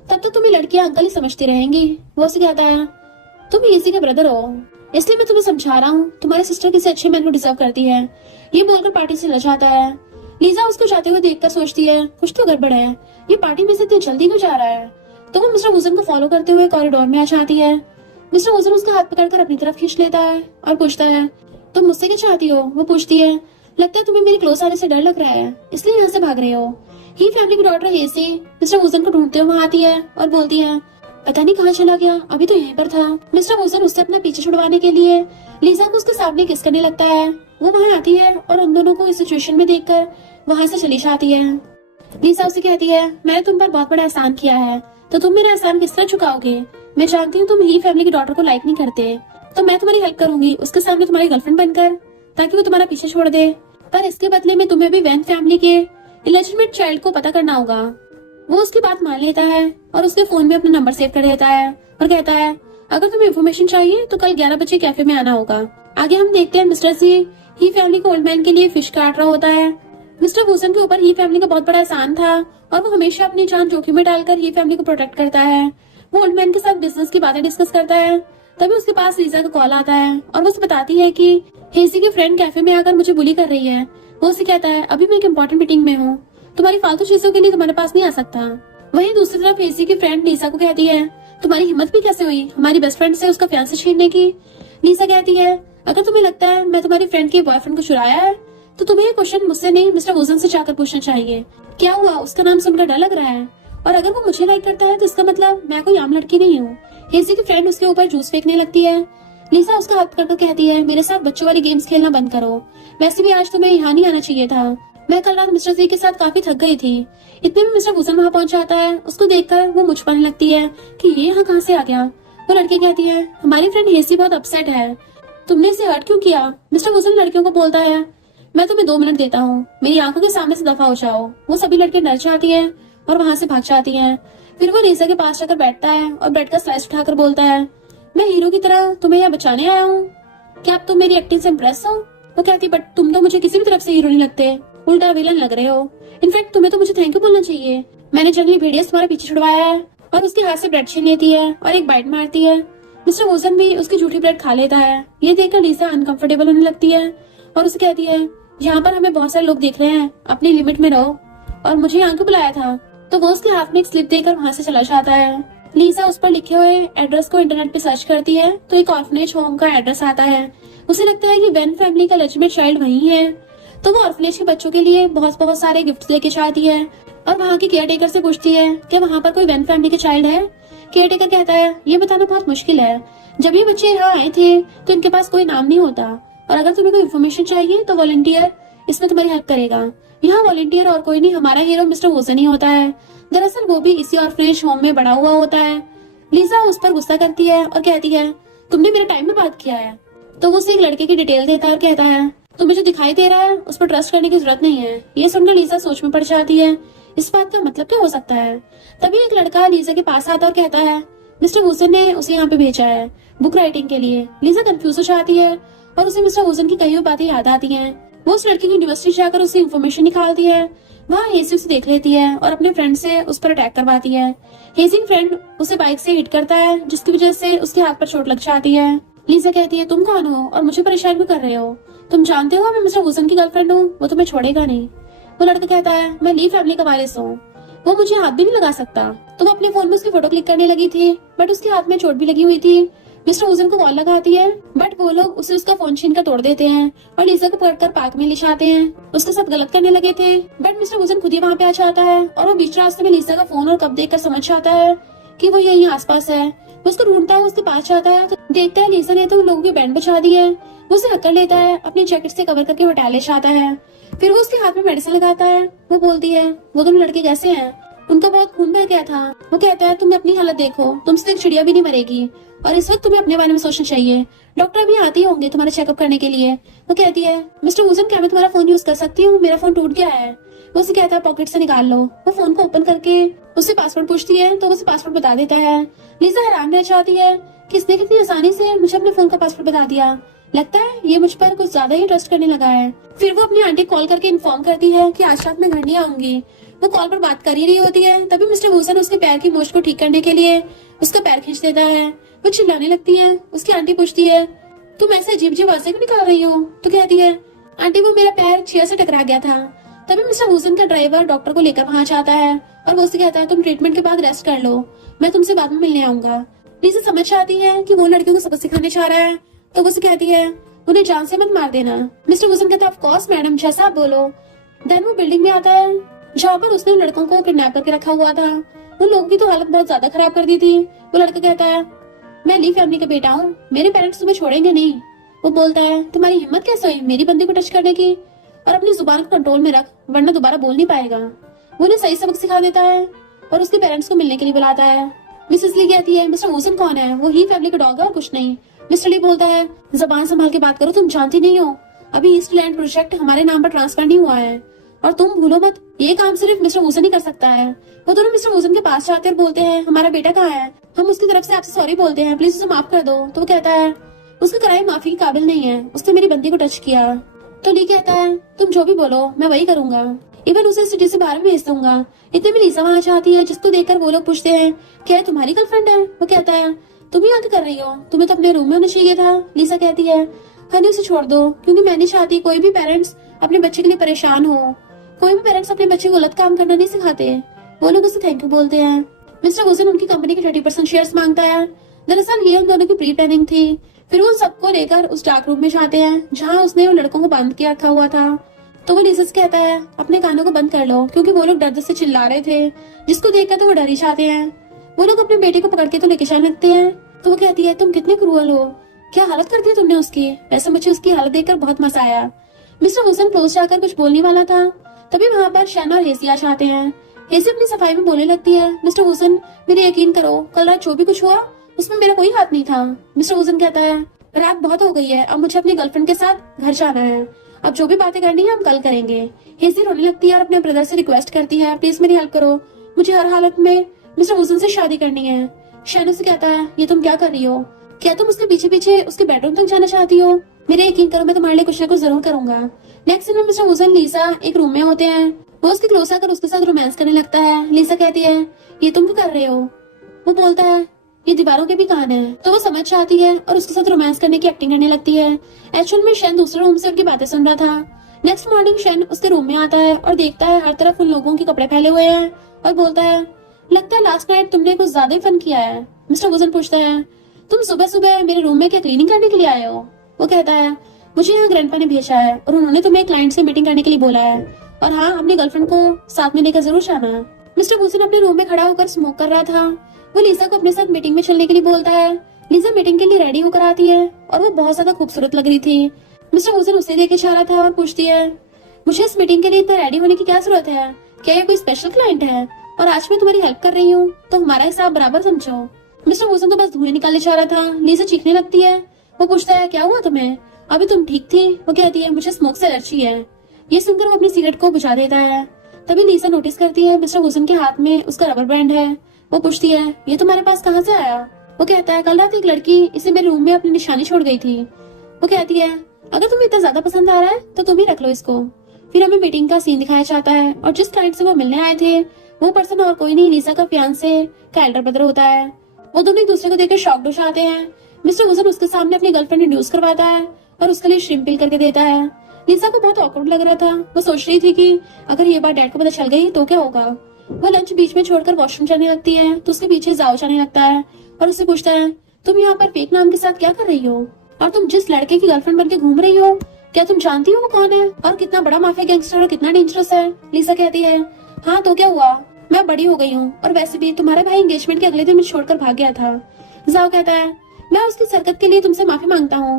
तब तक तुम्हें लड़कियां अंकल ही समझती रहेंगी। वो उसे कहता है तुम इसी के ब्रदर हो, इसलिए मैं तुम्हें समझा रहा हूँ, तुम्हारी सिस्टर किसी अच्छे मैन को डिजर्व करती है। ये बोलकर पार्टी से चला जाता है। लीजा उसको जाते हुए देखकर सोचती है कुछ तो गड़बड़ है, ये पार्टी में से इतनी जल्दी क्यों जा रहा है। तो वो मिस्टर वुसन को फॉलो करते हुए कॉरिडोर में आ जाती है। मिस्टर वुसन उसका हाथ पकड़कर अपनी तरफ खींच लेता है और पूछता है तुम मुझसे क्या चाहती हो। वो पूछती है लगता है तुम्हें मेरे क्लोज आने से डर लग रहा है, इसलिए यहाँ से भाग रहे हो। ही फैमिली की डॉटर हेसी मिस्टर वुसन को ढूंढते हुए आती है और बोलती है पता नहीं कहाँ चला गया, अभी तो यहीं पर था। मिस्टर वुसन उससे अपना पीछे छुड़वाने के लिए लीजा को उसके सामने किस करने लगता है। वो वहाँ आती है और उन दोनों को इस सिचुएशन में देखकर वहाँ से चली जाती है। लीजा उसे कहती है मैंने तुम पर बहुत बड़ा एहसान किया है, तो तुम मेरा एहसान किस तरह चुकाओगे। मैं जानती हूँ तुम ही फैमिली की डॉटर को लाइक नहीं करते, तो मैं तुम्हारी हेल्प करूंगी उसके सामने तुम्हारी गर्लफ्रेंड बनकर, ताकि वो तुम्हारा पीछे छोड़ दे। पर इसके बदले में तुम्हें भी वैन फैमिली के इलेजिटिमेट चाइल्ड को पता करना होगा। वो उसकी बात मान लेता है और उसके फोन में अपना नंबर सेव कर देता है और कहता है अगर तुम्हें इन्फॉर्मेशन चाहिए तो कल 11 बजे कैफे में आना होगा। आगे हम देखते हैं मिस्टर सी ही फैमिली को ओल्ड मैन के लिए फिश काट रहा होता है। मिस्टर वुसन के ऊपर ही फैमिली का बहुत बड़ा एहसान था और वो हमेशा अपनी जान जोखिम में डालकर ही फैमिली को प्रोटेक्ट करता है। वो ओल्ड मैन के साथ बिजनेस की बातें डिस्कस करता है। तभी उसके पास लीजा का कॉल आता है और वो उसे बताती है कि हेसी की फ्रेंड कैफे में आकर मुझे बुली कर रही है। वो उसे कहता है अभी मैं एक इम्पोर्टेंट मीटिंग में हूँ, तुम्हारी फालतू चीजों के लिए तुम्हारे पास नहीं आ सकता। वहीं दूसरी तरफ हेसी की फ्रेंड लीसा को कहती है तुम्हारी हिम्मत भी कैसे हुई हमारी बेस्ट फ्रेंड से उसका फियांसे छीनने की। लीसा कहती है अगर तुम्हें लगता है मैं तुम्हारी फ्रेंड के बॉयफ्रेंड को चुराया है तो तुम्हें ये क्वेश्चन मुझसे नहीं मिस्टर वुसन से जाकर पूछना चाहिए। क्या हुआ, उसका नाम सुनकर डर लग रहा है, और अगर वो मुझे लाइक करता है तो इसका मतलब मैं कोई आम लड़की नहीं हूँ। हेसी की फ्रेंड उसके ऊपर जूस फेंकने लगती है। लीसा उसका हाथ पकड़कर कहती है मेरे साथ बच्चों वाली गेम्स खेलना बंद करो, वैसे भी आज तुम्हें यहाँ नहीं आना चाहिए था। मैं कल रात मिस्टर सी के साथ काफी थक गई थी। इतने में मिस्टर वुसन वहाँ पहुंच जाता है। उसको देखकर वो मुझ पाने लगती है कि ये यहाँ कहाँ से आ गया। वो लड़की कहती है हमारी फ्रेंड हेसी बहुत अपसेट है, तुमने इसे हर्ट क्यों किया। मिस्टर वुसन लड़कियों को बोलता है मैं तुम्हें 2 मिनट देता हूँ, मेरी आंखों के सामने से दफा हो जाओ। वो सभी लड़कियां डर जाती है और वहाँ से भाग जाती है। फिर वो लीसा के पास जाकर बैठता है और बेड का स्लाइस उठाकर बोलता है मैं हीरो की तरह तुम्हें यहाँ बचाने आया हूँ, क्या अब तुम मेरी एक्टिंग से इम्प्रेस हो। वो कहती बट तुम तो मुझे किसी भी तरफ से हीरो नहीं लगते, उल्टा विलन लग रहे हो। इनफैक्ट तुम्हें तो मुझे थैंक यू बोलना चाहिए, मैंने जंगली भेड़िया से तुम्हारा पीछे छुड़वाया है। और उसके हाथ से ब्रेड छीन लेती है और एक बाइट मारती है। मिस्टर वुसन भी उसकी झूठी ब्रेड खा लेता है। ये देखकर लीसा अनकंफर्टेबल होने लगती है और उसे कहती है यहाँ पर हमें बहुत सारे लोग देख रहे हैं, अपनी लिमिट में रहो, और मुझे यहाँ क्यों बुलाया था। तो वो उसके हाथ में एक स्लिप देकर वहाँ से चला जाता है। लीसा उस पर लिखे हुए एड्रेस को इंटरनेट पे सर्च करती है तो एक ऑर्फनेज होम का एड्रेस आता है। उसे लगता है कि वेन फैमिली का लेजिटिमेट चाइल्ड वही है, तो वो ऑर्फनेज के बच्चों के लिए बहुत सारे गिफ्ट लेके जाती है और वहाँ की केयर टेकर से पूछती है कि वहाँ पर कोई वेन फैमिली के चाइल्ड है। केयर टेकर कहता है ये बताना बहुत मुश्किल है, जब ये बच्चे यहाँ आए थे तो इनके पास कोई नाम नहीं होता, और अगर तुम्हें कोई इन्फॉर्मेशन चाहिए तो वॉलंटियर इसमें तुम्हारी हेल्प करेगा। यहाँ वॉलंटियर और कोई नहीं, हमारा हीरो मिस्टर वुसन ही होता है। दरअसल वो भी इसी ऑर्फनेज होम में बड़ा हुआ होता है। लीसा उस पर गुस्सा करती है और कहती है तुमने मेरे टाइम में बात किया है। तो वो उसे एक लड़के की डिटेल देता है और कहता है तुम्हें जो दिखाई दे रहा है उस पर ट्रस्ट करने की जरूरत नहीं है। ये सुनकर लीसा सोच में पड़ जाती है, इस बात का मतलब क्या हो सकता है। तभी एक लड़का लीसा के पास आता और कहता है मिस्टर वुसन ने उसे यहाँ पे भेजा है बुक राइटिंग के लिए। लीसा कंफ्यूज हो जाती है और उसे मिस्टर वुसन की कई बातें याद आती हैं। वो उस लड़की की यूनिवर्सिटी जाकर उसे इन्फॉर्मेशन निकालती है। वहाँ हेसी उसे देख लेती है और अपने फ्रेंड से उस पर अटैक करवाती है। हेसी फ्रेंड उसे बाइक से हिट करता है जिसकी वजह से उसके हाथ पर चोट लग जाती है। लीसा कहती है तुम कौन हो और मुझे परेशान क्यों कर रहे हो, तुम जानते हो मैं मिस्टर वुसन की गर्लफ्रेंड हूँ, वो तुम्हें छोड़ेगा नहीं। वो लड़का कहता है मैं ली फैमिली का वारिस हूँ, वो मुझे हाथ भी नहीं लगा सकता। तो वो अपने फोन में उसकी फोटो क्लिक करने लगी थी बट उसके हाथ में चोट भी लगी हुई थी। मिस्टर वुसन को कॉल लगाती है, बट वो लोग उसे उसका फोन छीन कर तोड़ देते हैं और लीसा को पकड़कर पार्क में ले जाते हैं। उसके साथ गलत करने लगे थे, बट मिस्टर वुसन खुद ही वहाँ पे आ जाता है और वो बीच रास्ते में लीसा का फोन और कप देखकर समझ जाता है कि वो यहीं आसपास है। वो उसको ढूंढता है, उसके पास जाता है तो देखता है लीसा ने तो उन लोगों की बैंड बचा दी है। वो उसे हक्कर लेता है, अपनी जैकेट से कवर करके होटल ले जाता है। फिर वो उसके हाथ में मेडिसिन लगाता है। वो बोलती है, वो दोनों लड़के कैसे हैं? उनका बहुत खून बह गया था। वो कहता है, तुम्हें अपनी हालत देखो, तुमसे एक चिड़िया भी नहीं मरेगी और इस वक्त तुम्हें अपने बारे में सोचना चाहिए। डॉक्टर अभी आते ही होंगे तुम्हारा चेकअप करने के लिए। वो कहती है, मिस्टर वुसन क्या मैं तुम्हारा फोन यूज कर सकती हूँ? मेरा फोन टूट गया है। वो उसे कहता है, पॉकेट से निकाल लो। वो फोन को ओपन करके उससे पासवर्ड पूछती है तो वो उसे पासवर्ड बता देता है। लीसा हैरान रह जाती है कि इसने कितनी आसानी से मुझे अपने फोन का पासवर्ड बता दिया। लगता है ये मुझ पर कुछ ज्यादा ही ट्रस्ट करने लगा है। फिर वो अपनी आंटी कॉल करके इन्फॉर्म करती है कि आज रात मैं घर नहीं आऊंगी। वो कॉल पर बात कर ही रही होती है, तभी मिस्टर वुसन उसके पैर की मोच को ठीक करने के लिए उसका पैर खींच देता है। वो चिल्लाने लगती है। उसकी आंटी पूछती है, तुम ऐसे अजीब अजीब आवाजें क्यों निकाल रही हो? तो कहती है, आंटी वो मेरा पैर चेयर से टकरा गया था। तभी मिस्टर वुसन का ड्राइवर डॉक्टर को लेकर वहां जाता है और वो उससे कहता है, तुम ट्रीटमेंट के बाद रेस्ट कर लो, मैं तुमसे बाद में मिलने आऊंगा। लीसा समझ जाती है कि वो लड़कियों को सबक सिखाने जा रहा है, तो वो उसे कहती है, उन्हें जान से मत मार देना। मिस्टर वुसन कहता है, ऑफ कोर्स मैडम, जैसा आप बोलो। देन वो बिल्डिंग में आता है जहाँ पर उसने उन लड़कों को किडनैप करके रखा हुआ था। उन लोगों की तो हालत बहुत ज्यादा खराब कर दी थी। वो लड़का कहता है, मैं ली फैमिली का बेटा हूँ, मेरे पेरेंट्स तुम्हें छोड़ेंगे नहीं। वो बोलता है, तुम्हारी हिम्मत कैसे हुई मेरी बंदी को टच करने की? और अपनी जुबान को कंट्रोल में रख, वरना दोबारा बोल नहीं पाएगा। वो उन्हें सही सबक सिखा देता है और उसके पेरेंट्स को मिलने के लिए बुलाता है। मिसेस ली कहती है, मिस्टर वुसन कौन है? वो ही फैमिली का डॉग है और कुछ नहीं। मिस्टर ली बोलता है, जबान संभाल के बात करो, तुम जानती नहीं हो अभी ईस्ट लैंड प्रोजेक्ट हमारे नाम पर ट्रांसफर नहीं हुआ है और तुम भूलो मत, ये काम सिर्फ मिस्टर वुसन ही कर सकता है। वो दोनों मिस्टर वुसन के पास जाते और बोलते हैं, हमारा बेटा कहाँ है? हम उसकी तरफ से आपसे सॉरी बोलते हैं, प्लीज उसे माफ कर दो। तो वो कहता है, उसका क्राइम माफी के काबिल नहीं है, उसने मेरी बंदी को टच किया। तो ली कहता है, तुम जो भी बोलो मैं वही करूंगा, इवन उसे सिटी से बाहर भेज दूंगा। इतने में लीसा वहां जाती है, जिसको देखकर वो लोग पूछते हैं, क्या है तुम्हारी गर्लफ्रेंड है? वो कहता है, तुम ही आगे कर रही हो, तुम्हें तो अपने रूम में होना चाहिए था। लीसा कहती है, हनी उसे छोड़ दो, क्योंकि मैं नहीं चाहती कोई भी पेरेंट्स अपने बच्चे के लिए परेशान हो। कोई भी पेरेंट्स अपने बच्चे को गलत काम करना नहीं सिखाते। वो लोग उसे थैंक यू बोलते हैं। मिस्टर वुसन उनकी कंपनी के 30% शेयर्स मांगता है। दरअसल ये उन दोनों की प्री प्लानिंग थी। फिर वो सबको लेकर उस डार्क रूम में जाते हैं जहाँ उसने उन लड़कों को बंद किया रखा हुआ था। तो वो लीसा से कहता है, अपने कानों को बंद कर लो, क्योंकि वो लोग दर्द से चिल्ला रहे थे, जिसको देखकर तो वो डर ही जाते हैं। वो लोग अपने बेटे को पकड़ के तो लेके जाने लगते हैं। तो वो कहती है, तुम कितने क्रूअल हो, क्या हालत कर दी तुमने उसकी? वैसे मुझे उसकी हालत देखकर बहुत मजा आया। मिस्टर वुसन क्लोज जाकर कुछ बोलने वाला था, तभी वहाँ पर शैन और हेसी आ जाते हैं। हेसी अपनी सफाई में बोलने लगती है, मिस्टर वुसन मेरे यकीन करो, कल रात जो भी कुछ हुआ उसमें मेरा कोई हाथ नहीं था। मिस्टर वुसन कहता है, रात बहुत हो गई है, अब मुझे अपनी गर्लफ्रेंड के साथ घर जाना है, अब जो भी बातें करनी है हम कल करेंगे। हेसी रोने लगती है और अपने ब्रदर से रिक्वेस्ट करती है, प्लीज मेरी हेल्प करो, मुझे हर हालत में मिस्टर वुसन से शादी करनी है। शैन उसे कहता है, ये तुम क्या कर रही हो? क्या तुम उसके पीछे पीछे उसके बेडरूम तक जाना चाहती हो? मेरे यकीन करो, मैं तुम्हारे लिए कुछ ना कुछ जरूर करूंगा। नेक्स्ट सीन में मिस्टर वुसन लीसा एक रूम में होते हैं। वो उसके क्लोज आकर उसके साथ रोमांस करने लगता है। लीसा कहती है, ये तुम क्यों कर रहे हो? वो बोलता है, ये दीवारों के भी कान है। तो वो समझ जाती है और उसके साथ रोमांस करने की एक्टिंग करने लगती है। एक्चुअल में शैन दूसरे रूम से उनकी बातें सुन रहा था। नेक्स्ट मॉर्निंग शैन उसके रूम में आता है और देखता है हर तरफ उन लोगों के कपड़े फैले हुए हैं और बोलता है, लगता है लास्ट नाइट तुमने कुछ ज्यादा ही फन किया है। मिस्टर वुसन पूछता है, तुम सुबह सुबह मेरे रूम में क्या क्लीनिंग करने के लिए आए हो? वो कहता है, मुझे यहाँ ग्रैंडपा ने भेजा है और उन्होंने तुम्हें क्लाइंट से मीटिंग करने के लिए बोला है, और हाँ, अपनी गर्लफ्रेंड को साथ में लेकर जरूर जाना। मिस्टर वुसन अपने रूम में खड़ा होकर स्मोक कर रहा था। वो लीसा को अपने साथ मीटिंग में चलने के लिए बोलता है। लीसा मीटिंग के लिए रेडी होकर आती है और वो बहुत ज्यादा खूबसूरत लग रही थी। मिस्टर वुसन उसे देखे जा रहा था और पूछती है, मुझे इस मीटिंग के लिए इतना रेडी होने की क्या जरूरत है? क्या ये कोई स्पेशल क्लाइंट है? और आज मैं तुम्हारी हेल्प कर रही हूँ तो हमारा हिसाब बराबर समझो। मिस्टर वुसन तो बस धुएं निकालने जा रहा था। लीसा चीखने लगती है। वो पूछता है, क्या हुआ तुम्हें? अभी तुम ठीक थी? वो कहती है, मुझे स्मोक से एलर्जी है। ये सुनकर वो अपनी सिगरेट को बुझा देता है। तभी लीसा नोटिस करती है मिस्टर वुसन के हाथ में उसका रबर बैंड है। वो पूछती है, ये तुम्हारे पास कहाँ से आया? वो कहता है, कल रात एक लड़की इसे मेरे रूम में अपनी निशानी छोड़ गई थी। वो कहती है, अगर तुम्हें इतना ज्यादा पसंद आ रहा है तो तुम ही रख लो इसको। फिर हमें मीटिंग का सीन दिखाया जाता है और जिस क्लाइंट से वो मिलने आए थे वो पर्सन और कोई नहीं, लीसा का फियांसे का एल्डर ब्रदर होता है। वो दोनों एक दूसरे को देखकर शॉक्ड हो जाते हैं। मिस्टर वुसन उसके सामने अपनी गर्लफ्रेंड इंट्रोड्यूस करवाता है और उसके लिए श्रिम्प पिल करके देता है। लीसा को बहुत ऑकवर्ड लग रहा था। वो सोच रही थी कि अगर ये बात डैड को पता चल गई तो क्या होगा। वो लंच बीच में छोड़कर वॉशरूम जाने लगती है तो उसके पीछे जाओ जाने लगता है और उससे पूछता है, तुम यहाँ पर फेक नाम के साथ क्या कर रही हो? और तुम जिस लड़के की गर्लफ्रेंड बनके घूम रही हो, क्या तुम जानती हो वो कौन है और कितना बड़ा माफिया गैंगस्टर और कितना डेंजरस है? लिसा कहती है, हाँ तो क्या हुआ, मैं बड़ी हो गई हूँ और वैसे भी तुम्हारा भाई एंगेजमेंट के अगले दिन मुझे छोड़कर भाग गया था। जाओ कहता है, मैं उसकी सरकत के लिए तुमसे माफी मांगता हूँ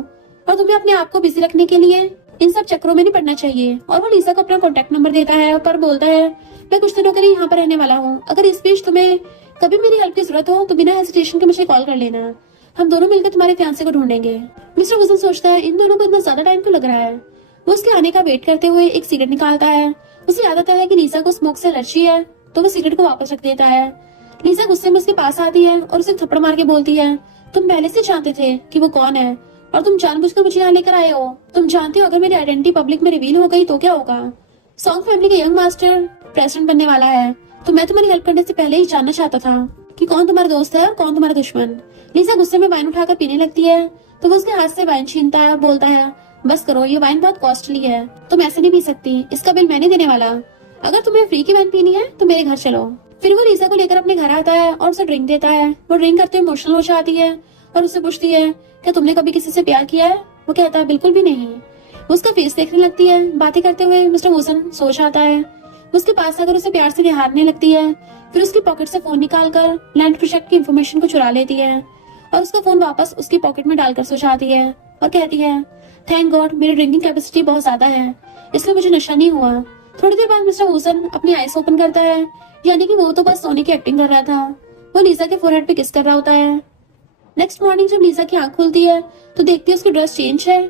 और तुम्हें अपने आप को बिजी रखने के लिए इन सब चक्करों में नहीं पड़ना चाहिए। और वो लिसा को अपना कॉन्टेक्ट नंबर देता है पर बोलता है, मैं कुछ दिनों के लिए यहाँ पर रहने वाला हूँ, अगर इस बीच तुम्हें कभी मेरी हेल्प की जरूरत हो तो बिना हेजिटेशन के मुझे कॉल कर लेना, हम दोनों मिलकर तुम्हारे फियांसे को ढूंढेंगे। मिस्टर वुसन सोचता है, इन दोनों को इतना ज्यादा टाइम क्यों लग रहा है। वो उसके आने का वेट करते हुए एक सिगरेट निकालता है। उसे याद आता है कि लिसा को स्मोक से एलर्जी है तो वो सिगरेट को वापस रख देता है। लिसा गुस्से में उसके पास आती है और उसे थप्पड़ मार के बोलती है, तुम पहले से जानते थे कि वो कौन है और तुम जानबूझकर मुझे यहाँ लेकर आए हो। तुम जानते हो अगर मेरी आइडेंटिटी पब्लिक में रिवील हो गई तो क्या होगा। सॉन्ग फैमिली का यंग मास्टर प्रेसिडेंट बनने वाला है, तो मैं तुम्हारी हेल्प करने से पहले ही जानना चाहता था कि कौन तुम्हारा दोस्त है और कौन तुम्हारा दुश्मन। लिसा गुस्से में वाइन उठाकर पीने लगती है तो वो उसके हाथ से वाइन छीनता है और बोलता है, बस करो, ये वाइन बहुत कॉस्टली है, तुम ऐसे नहीं पी सकती, इसका बिल मैं नहीं देने वाला, अगर तुम्हें फ्री की वाइन पीनी है तो मेरे घर चलो। फिर वो लिसा को लेकर अपने घर आता है और उसे ड्रिंक देता है। वो ड्रिंक करते हुए इमोशनल हो जाती है और उससे पूछती है, क्या तुमने कभी किसी से प्यार किया है? वो कहता है, बिल्कुल भी नहीं। वो उसका फेस देखने लगती है। बातें करते हुए मिस्टर वुसन सो जाता है। उसके पास आकर उसे प्यार से निहारने लगती है, फिर उसकी पॉकेट से फोन निकालकर लैंड प्रोजेक्ट की इंफॉर्मेशन को चुरा लेती है और उसका फोन वापस उसकी पॉकेट में डालकर सो जाती है और कहती है, थैंक गॉड मेरी ड्रिंकिंग कैपेसिटी बहुत ज्यादा है, इसलिए मुझे नशा नहीं हुआ। थोड़ी देर बाद मिस्टर वुसन अपनी आईज ओपन करता है, यानी कि वो तो बस सोने की एक्टिंग कर रहा था। वो लिसा के फोरहेड पे किस कर रहा होता है। नेक्स्ट मॉर्निंग जब लिसा की आंख खुलती है तो देखती है उसकी ड्रेस चेंज है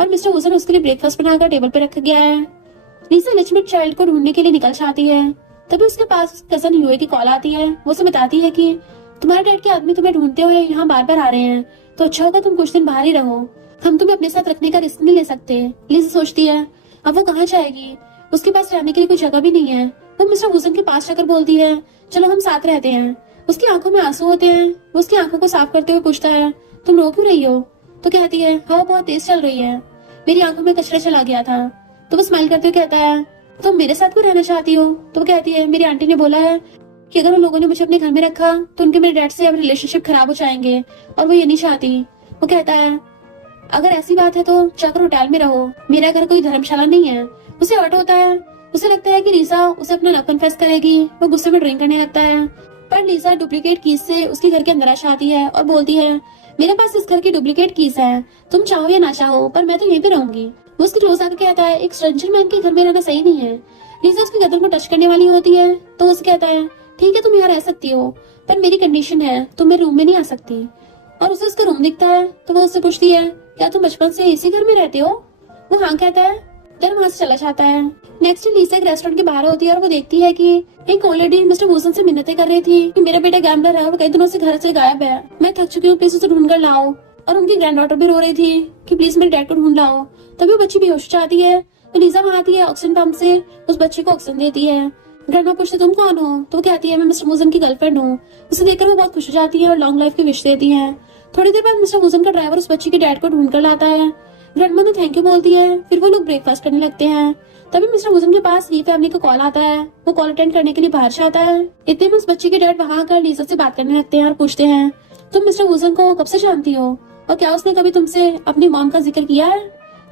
और मिस्टर वुसन उसके लिए ब्रेकफास्ट बनाकर टेबल पर रखा गया है। लिसा लेजिटिमेट चाइल्ड को ढूंढने के लिए निकल जाती है। तभी उसके पास कजन ह्यूए की कॉल आती है। वो उसे बताती है कि तुम्हारे डैड के आदमी तुम्हें ढूंढते हुए यहाँ बार बार आ रहे हैं, तो अच्छा होगा तुम कुछ दिन बाहर ही रहो, हम तुम्हें अपने साथ रखने का रिस्क नहीं ले सकते। लिसा सोचती है, अब वो कहाँ जाएगी, उसके पास रहने के लिए कोई जगह भी नहीं है। वो मिस्टर वुसन के पास जाकर बोलती है, चलो हम साथ रहते हैं। उसकी आंखों में आंसू होते हैं। वो उसकी आंखों को साफ करते हुए पूछता है, तुम रो क्यों रही हो? तो कहती है, हवा बहुत तेज चल रही है, मेरी आंखों में कचरा चला गया था। तो वो स्माइल करते हुए कहता है, तुम मेरे साथ क्यों रहना चाहती हो? तो वो कहती है, मेरी आंटी ने बोला है कि अगर उन लोगों ने मुझे अपने घर में रखा तो उनके मेरे डैड से अब रिलेशनशिप खराब हो जाएंगे और वो ये नहीं चाहती। वो कहता है, अगर ऐसी बात है तो जाकर होटल में रहो, मेरा घर कोई धर्मशाला नहीं है। उसे हर्ट होता है। उसे लगता है कि लिसा उसे अपना लव कन्फेस करेगी। वो गुस्से में ड्रिंक करने लगता है पर लिसा डुप्लीकेट कीज से उसके घर के अंदर आ जाती है और बोलती है, मेरे पास इस घर की डुप्लीकेट कीज है, तुम चाहो या ना चाहो पर मैं तो यहीं पे रहूंगी। वो उसकी क्लोज आकर कहता है, एक स्ट्रेंजर मैन के घर में रहना सही नहीं है। लिसा उसकी गर्दन को टच करने वाली होती है तो उसे कहता है, ठीक है तुम यहाँ रह सकती हो पर मेरी कंडीशन है, तुम मेरे रूम में नहीं आ सकती। और उसे उसका रूम दिखता है तो वो उससे पूछती है, क्या तुम बचपन से इसी घर में रहते हो? वो हाँ कहता है, फिर वहां से चला जाता है। नेक्स्ट लिसा एक रेस्टोरेंट के बाहर होती है और वो देखती है कि एक ओल्ड लेडी मिस्टर वुसन से मिन्नतें कर रही थी कि मेरा बेटा गैम्बलर है और कई दिनों से घर से गायब है, मैं थक चुकी हूँ, प्लीज उसे ढूंढ कर लाओ। और उनकी ग्रैंड डॉटर भी रो रही थी कि प्लीज मेरे डैड को ढूंढ लाओ। तभी वो बच्ची बेहोश हो जाती है तो लिसा वहां आती है, ऑक्सीजन पंप से उस बच्चे को ऑक्सीजन देती है। ग्रैंडमा पूछती, तुम कौन हो? तो वो कहती है, मैं मिस्टर वुसन की गर्लफ्रेंड हूँ। उसे देखकर वो बहुत खुश हो जाती है और लॉन्ग लाइफ की विश देती है। थोड़ी देर बाद मिस्टर वुसन का ड्राइवर उस बच्ची के डैड को ढूंढ कर लाता है। ग्रैंडमा ने थैंक यू बोलती है। फिर वो लोग ब्रेकफास्ट करने लगते हैं। तभी मिस्टर वुसन के पास ही फैमिली का कॉल आता है। वो कॉल अटेंड करने के लिए बाहर जाता है। इतने में उस बच्ची के डैड वहां आकर लिसा से बात करने लगते हैं और पूछते हैं, तुम मिस्टर वुसन को कब से जानती हो और क्या उसने कभी तुमसे अपनी मॉम का जिक्र किया है?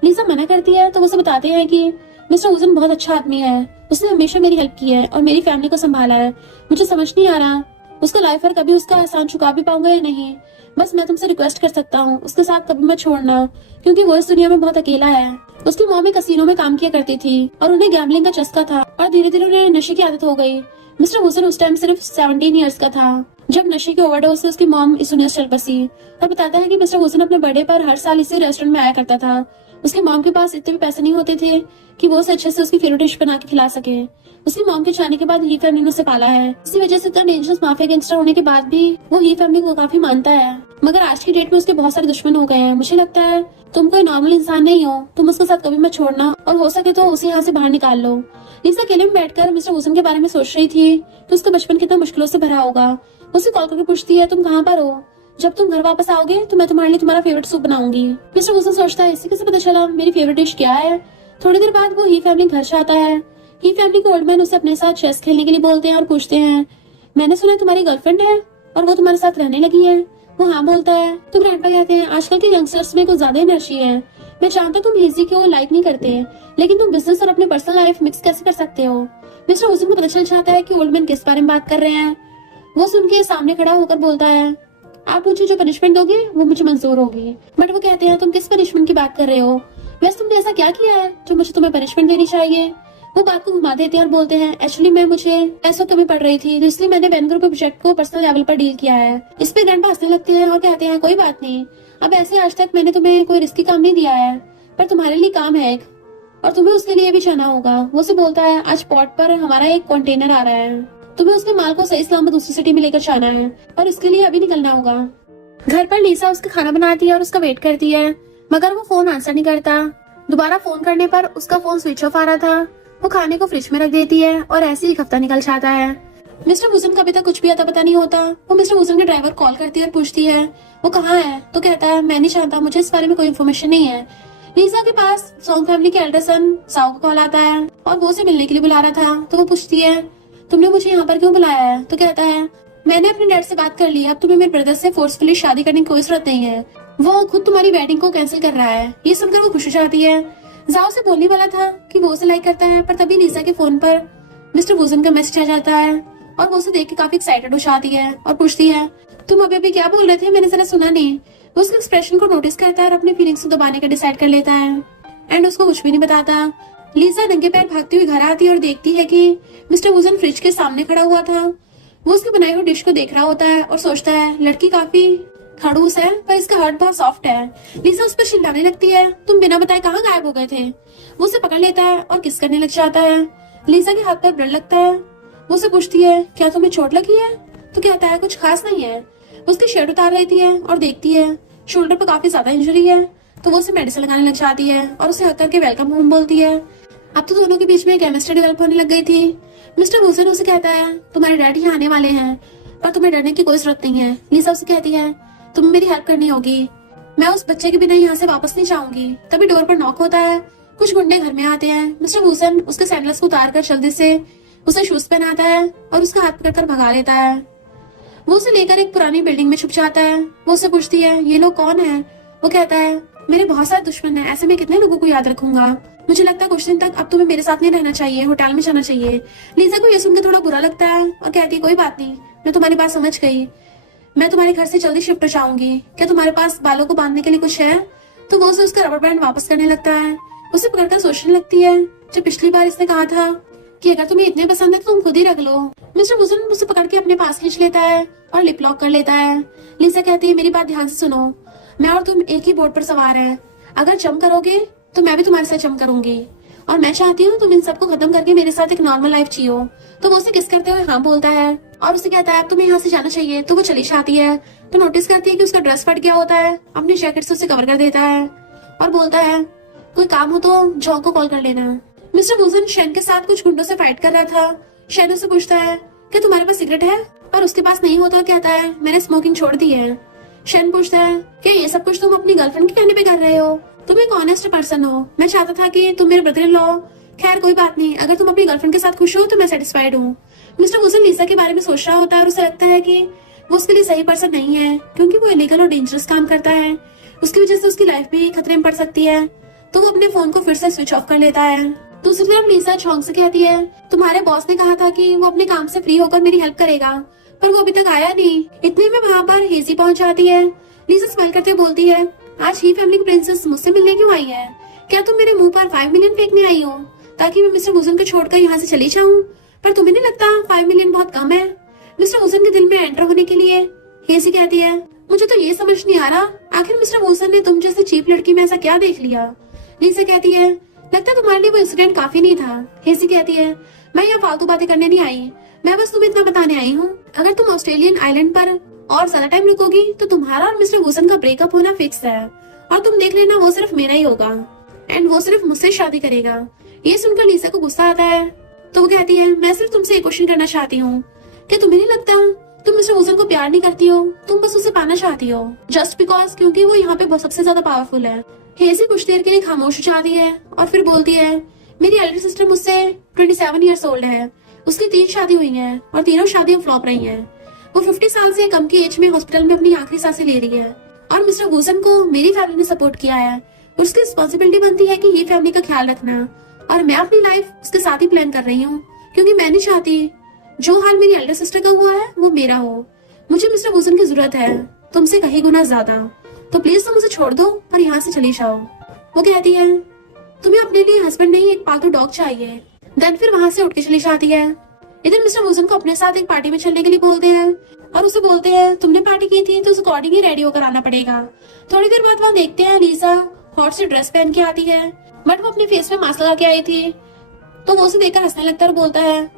लिसा मना करती है तो उसे बताते हैं कि मिस्टर वुसन बहुत अच्छा आदमी है, उसने हमेशा मेरी हेल्प की है और मेरी फैमिली को संभाला है। मुझे समझ नहीं आ रहा उसका लाइफ पर कभी उसका एहसान चुका भी पाऊंगा या नहीं। बस मैं तुमसे रिक्वेस्ट कर सकता हूँ उसके साथ कभी मत छोड़ना, क्योंकि वो इस दुनिया में बहुत अकेला है। उसकी मॉम एक कसीनो में काम किया करती थी और उन्हें गैम्बलिंग का चस्का था और धीरे धीरे उन्हें नशे की आदत हो गई। मिस्टर वुसन उस टाइम सिर्फ 17 ईयर्स का था जब नशे की ओवरडोज से उसकी मॉम इस दुनिया से चल बसी। और बताता है कि मिस्टर वुसन अपने बर्थडे पर हर साल इसी रेस्टोरेंट में आया करता था। उसकी मॉम के पास इतने भी पैसे नहीं होते थे कि वो उसे अच्छे से उसकी फेवरेट डिश बना के खिला सके। उसकी मॉम के जाने के बाद ही फैमिली ने उसे पाला है। इसी वजह से इतना डेंजरस माफिया गैंगस्टर होने के बाद भी वो ही फैमिली को काफी मानता है। मगर आज की डेट में उसके बहुत सारे दुश्मन हो गए हैं। मुझे लगता है तुम कोई नॉर्मल इंसान नहीं हो, तुम उसके साथ कभी मत छोड़ना और हो सके तो उसे यहाँ से बाहर निकाल लो। लिसा अकेले में बैठकर मिस्टर वुसन के बारे में सोच रही थी कि उसका बचपन कितना मुश्किलों से भरा होगा। उसे कॉल करके पूछती है, तुम कहाँ पर हो? जब तुम घर वापस आओगे तो मैं तुम्हारे लिए तुम्हारा फेवरेट सूप बनाऊंगी। मिस्टर वुसन सोचता है, इसी कैसे पता चला मेरी फेवरेट डिश क्या है? थोड़ी देर बाद वो ही फैमिली घर से आता है। ही फैमिली के ओल्ड मैन उसे अपने साथ चेस खेलने के लिए बोलते हैं और पूछते हैं, मैंने सुना तुम्हारी गर्लफ्रेंड है और वो तुम्हारे साथ रहने लगी है। वो हाँ बोलता है। तो ग्रैंडपा कहते हैं आजकल के यंगस्टर्स में कुछ ज्यादा एनर्जी है। मैं जानता तुम हेजी को लाइक नहीं करते, लेकिन तुम बिजनेस और अपने पर्सनल लाइफ मिक्स कैसे कर सकते हो। मिस्टर हुसन को पता चल जाता है कि ओल्ड मैन किस बारे में बात कर रहे हैं। वो सुन के सामने खड़ा होकर बोलता है, आप मुझे जो पनिशमेंट दोगे वो मुझे मंजूर होगी। बट वो कहते हैं तुम किस पनिशमेंट की बात कर रहे हो, वैसे तुमने ऐसा क्या किया है जो मुझे तुम्हें पनिशमेंट देनी चाहिए। वो बात को घुमा देते हैं और बोलते हैं एक्चुअली मुझे पैसों की कमी पड़ रही थी, तो इसलिए मैंने वैन ग्रुप प्रोजेक्ट को पर्सनल लेवल पर डील किया है। इस पे ग्रैंडपा हंसने लगते हैं और कहते हैं कोई बात नहीं, अब ऐसे आज तक मैंने तुम्हें कोई रिस्की काम नहीं दिया है, पर तुम्हारे लिए काम है एक, और तुम्हें उसके लिए भी जाना होगा। वो से बोलता है आज पोर्ट पर हमारा एक कंटेनर आ रहा है, तुम्हें उसके माल को सही सलामत दूसरी सिटी में लेकर जाना है, और इसके लिए अभी निकलना होगा। घर पर लीसा उसका खाना बनाती है और उसका वेट करती है, मगर वो फोन आंसर नहीं करता। दोबारा फोन करने पर उसका फोन स्विच ऑफ आ रहा था। वो खाने को फ्रिज में रख देती है और ऐसे ही एक हफ्ता निकल जाता है। मिस्टर हुसन का अभी तक कुछ भी अता पता नहीं होता। वो मिस्टर हुसन के ड्राइवर कॉल करती है और पूछती है वो कहाँ है। तो कहता है मैं नहीं जानता, मुझे इस बारे में कोई इन्फॉर्मेशन नहीं है। लीसा के पास सॉन्ग फैमिली के एल्डर सन साओ का कॉल आता है और वो उसे मिलने के लिए बुला रहा था। तो वो पूछती है तुमने मुझे यहाँ पर क्यों बुलाया है। तो कहता है मैंने अपने डैड से बात कर ली, अब तुम्हें मेरे ब्रदर से फोर्सफुली शादी करने की कोई जरूरत नहीं है, वो खुद तुम्हारी वेडिंग को कैंसिल कर रहा है। ये सुनकर वो खुश हो जाती है। जाओ से बोलने वाला था कि वो उसे लाइक करता है, पर तभी लीसा के फोन पर मिस्टर वुसन का मैसेज आ जाता है और वो उसे देख के काफी एक्साइटेड हो जाती है और पूछती है तुम अभी क्या बोल रहे थे, मैंने जरा सुना नहीं। वो उसके एक्सप्रेशन को नोटिस करता है और अपनी फीलिंग्स को दबाने का डिसाइड कर लेता है एंड उसको कुछ भी नहीं बताता। लीसा नंगे पैर भागती हुई घर आती है और देखती है कि मिस्टर वुसन फ्रिज के सामने खड़ा हुआ था। वो उसके बनाई हुई डिश को देख रहा होता है और सोचता है लड़की काफी खड़ूस है, पर इसका हार्ट बहुत सॉफ्ट है। लीसा उस पर चिल्लाने लगती है तुम बिना बताए कहाँ गायब हो गए थे। वो उसे पकड़ लेता है और किस करने लग जाता है। लीसा के हाथ पर ब्लड लगता है। वो उसे पूछती है क्या तुम्हें चोट लगी है। तो कहता है कुछ खास नहीं है। उसकी शर्ट उतार लेती है और देखती है शोल्डर पर काफी ज्यादा इंजरी है। तो वो उसे मेडिसिन लगाने लग जाती है और उसे हक करके वेलकम होम बोलती है। अब तो दोनों के बीच में केमिस्ट्री डेवलप होने लग गई थी। मिस्टर वुसन उसे कहता है तुम्हारे डैड यहाँ आने वाले हैं, पर तुम्हें डरने की कोई जरूरत नहीं है। लीसा उसे कहती है तुम्हें मेरी हेल्प करनी होगी, मैं उस बच्चे के बिना यहाँ से वापस नहीं जाऊंगी। तभी डोर पर नॉक होता है। कुछ गुंडे घर में आते हैं। मिस्टर वुसन उसके सैंडल्स को उतार कर जल्दी से उसे शूज पहनाता है और उसका हाथ पकड़कर भगा लेता है। वो उसे लेकर एक पुरानी बिल्डिंग में छुप जाता है। वो उसे पूछती है ये लोग कौन है। वो कहता है मेरे बहुत सारे दुश्मन हैं, ऐसे में कितने लोगों को याद रखूंगा। मुझे लगता है कुछ दिन तक अब तुम्हें मेरे साथ नहीं रहना चाहिए, होटल में जाना चाहिए। लीसा को ये सुनकर थोड़ा बुरा लगता है और कहती है कोई बात नहीं, मैं तुम्हारी बात समझ गई, मैं तुम्हारे घर से जल्दी शिफ्ट हो जाऊंगी। क्या तुम्हारे पास बालों को बांधने के लिए कुछ है। तो वो उसे उसका रबर बैंड वापस करने लगता है। उसे पकड़कर सोचने लगती है जो पिछली बार इसने कहा था कि अगर तुम्हें इतने पसंद है तो तुम खुद ही रख लो। मिस्टर वुसन उसे पकड़ के अपने पास खींच लेता है और लिप लॉक कर लेता है। लीसा कहती है मेरी बात ध्यान से सुनो, मैं और तुम एक ही बोट पर सवार हैं, अगर जंप करोगे तो मैं भी तुम्हारे साथ जंप करूंगी, और मैं चाहती हूँ तुम इन सबको खत्म करके मेरे साथ एक नॉर्मल लाइफ जियो। तो वो उसे किस करते हुए हाँ बोलता है और उसे कहता है अब तुम्हें यहाँ से जाना चाहिए। तो वो चली जाती है तो नोटिस करती है कि उसका ड्रेस फट गया होता है। अपनी जैकेट से उसे कवर कर देता है और बोलता है कोई काम हो तो जॉ को कॉल कर लेना। मिस्टर वुसन शेन के साथ कुछ गुंडों से फाइट कर रहा था। शेन उसे पूछता है क्या तुम्हारे पास सिगरेट है, पर उसके पास नहीं होता। कहता है मैंने स्मोकिंग छोड़ दी है। शेन पूछता है क्या ये सब कुछ तुम अपनी गर्लफ्रेंड के कहने पे कर रहे हो, तुम एक ऑनेस्ट पर्सन हो, मैं चाहता था कि तुम मेरे ब्रदर इन लॉ। खैर कोई बात नहीं, अगर तुम अपनी गर्लफ्रेंड के साथ खुश हो तो मैं सेटिस्फाइड हूँ। मिस्टर वुसन लीसा के बारे में सोच रहा होता है और उसे लगता है कि वो उसके लिए सही पर्सन नहीं है, क्योंकि वो इलीगल और डेंजरस काम करता है। उसकी वजह से उसकी लाइफ भी खतरे में पड़ सकती है। तो वो अपने फोन को फिर से स्विच ऑफ कर लेता है। दूसरी तरफ लीसा चौंक से कहती है तुम्हारे बॉस ने कहा था कि वो अपने काम से फ्री होकर मेरी हेल्प करेगा, पर वो अभी तक आया नहीं। इतने में वहाँ पर हेजी पहुंच जाती है। लीसा स्माइल करते बोलती है आज ही फैमिली की प्रिंसेस मुझसे मिलने क्यों आई है। क्या तुम मेरे मुंह पर 5 मिलियन फेंकने आई हो ताकि मैं मिस्टर वुसन को छोड़कर यहाँ से चली जाऊँ, पर तुम्हें नहीं लगता 5 मिलियन बहुत कम है मिस्टर वुसन के दिल में एंटर होने के लिए। हेजी कहती है मुझे तो ये समझ नहीं आ रहा आखिर मिस्टर वुसन ने तुम जैसे चीप लड़की में ऐसा क्या देख लिया। लीसा कहती है लगता है तुम्हारे लिए वो इंसिडेंट काफी नहीं था। हेजी कहती है मैं यहाँ फालतू बातें करने नहीं आई, मैं बस तुम्हें इतना बताने आई हूँ अगर तुम ऑस्ट्रेलियन आइलैंड पर और ज्यादा टाइम रुकोगी तो तुम्हारा और मिस्टर वुसन का ब्रेकअप होना फिक्स है, और तुम देख लेना वो सिर्फ मेरा ही होगा एंड वो सिर्फ मुझसे शादी करेगा। ये सुनकर लीसा को गुस्सा आता है तो वो कहती है मैं सिर्फ तुमसे एक क्वेश्चन करना चाहती हूँ, क्या तुम्हें नहीं लगता तुम मिस्टर वुसन को प्यार नहीं करती हो, तुम बस उसे पाना चाहती हो जस्ट बिकॉज क्योंकि वो यहाँ पे सबसे ज्यादा पावरफुल है। हेजी कुछ देर के लिए खामोश हो जाती है और फिर बोलती है मेरी एल्डर सिस्टर मुझसे 27 ईयर्स ओल्ड है, उसकी 3 शादी हुई हैं और तीनों शादियां फ्लॉप रही हैं। वो 50 साल से कम की एज में हॉस्पिटल में अपनी आखिरी सांसें ले रही है और मिस्टर वुसन को मेरी फैमिली ने सपोर्ट किया है। उसकी रिस्पॉन्सिबिलिटी बनती है कि ये फैमिली का ख्याल रखना, और मैं अपनी लाइफ उसके साथ ही प्लान कर रही हूँ, क्योंकि मैं नहीं चाहती जो हाल मेरी एल्डर सिस्टर का हुआ है वो मेरा हो। मुझे मिस्टर वुसन की जरूरत है, तुमसे कहीं गुना ज्यादा, तो प्लीज तुम मुझे छोड़ दो और यहाँ से चली जाओ। वो कहती है तुम्हें अपने लिए हस्बैंड नहीं एक पालतू डॉग चाहिए। देन फिर वहां से उठ के चली जाती है। इधर मिस्टर वुसन को अपने साथ एक पार्टी में चलने के लिए बोलते हैं और उसे बोलते हैं तुमने पार्टी की थी तो उस अकॉर्डिंग ही रेडी होकर आना पड़ेगा। थोड़ी देर बाद वहाँ देखते हैं लीसा हॉट से ड्रेस पहन के आती है, बट वो अपने फेस में मास्क लगा के आई थी। तो वो उसे देखकर हंसने लगता है और बोलता है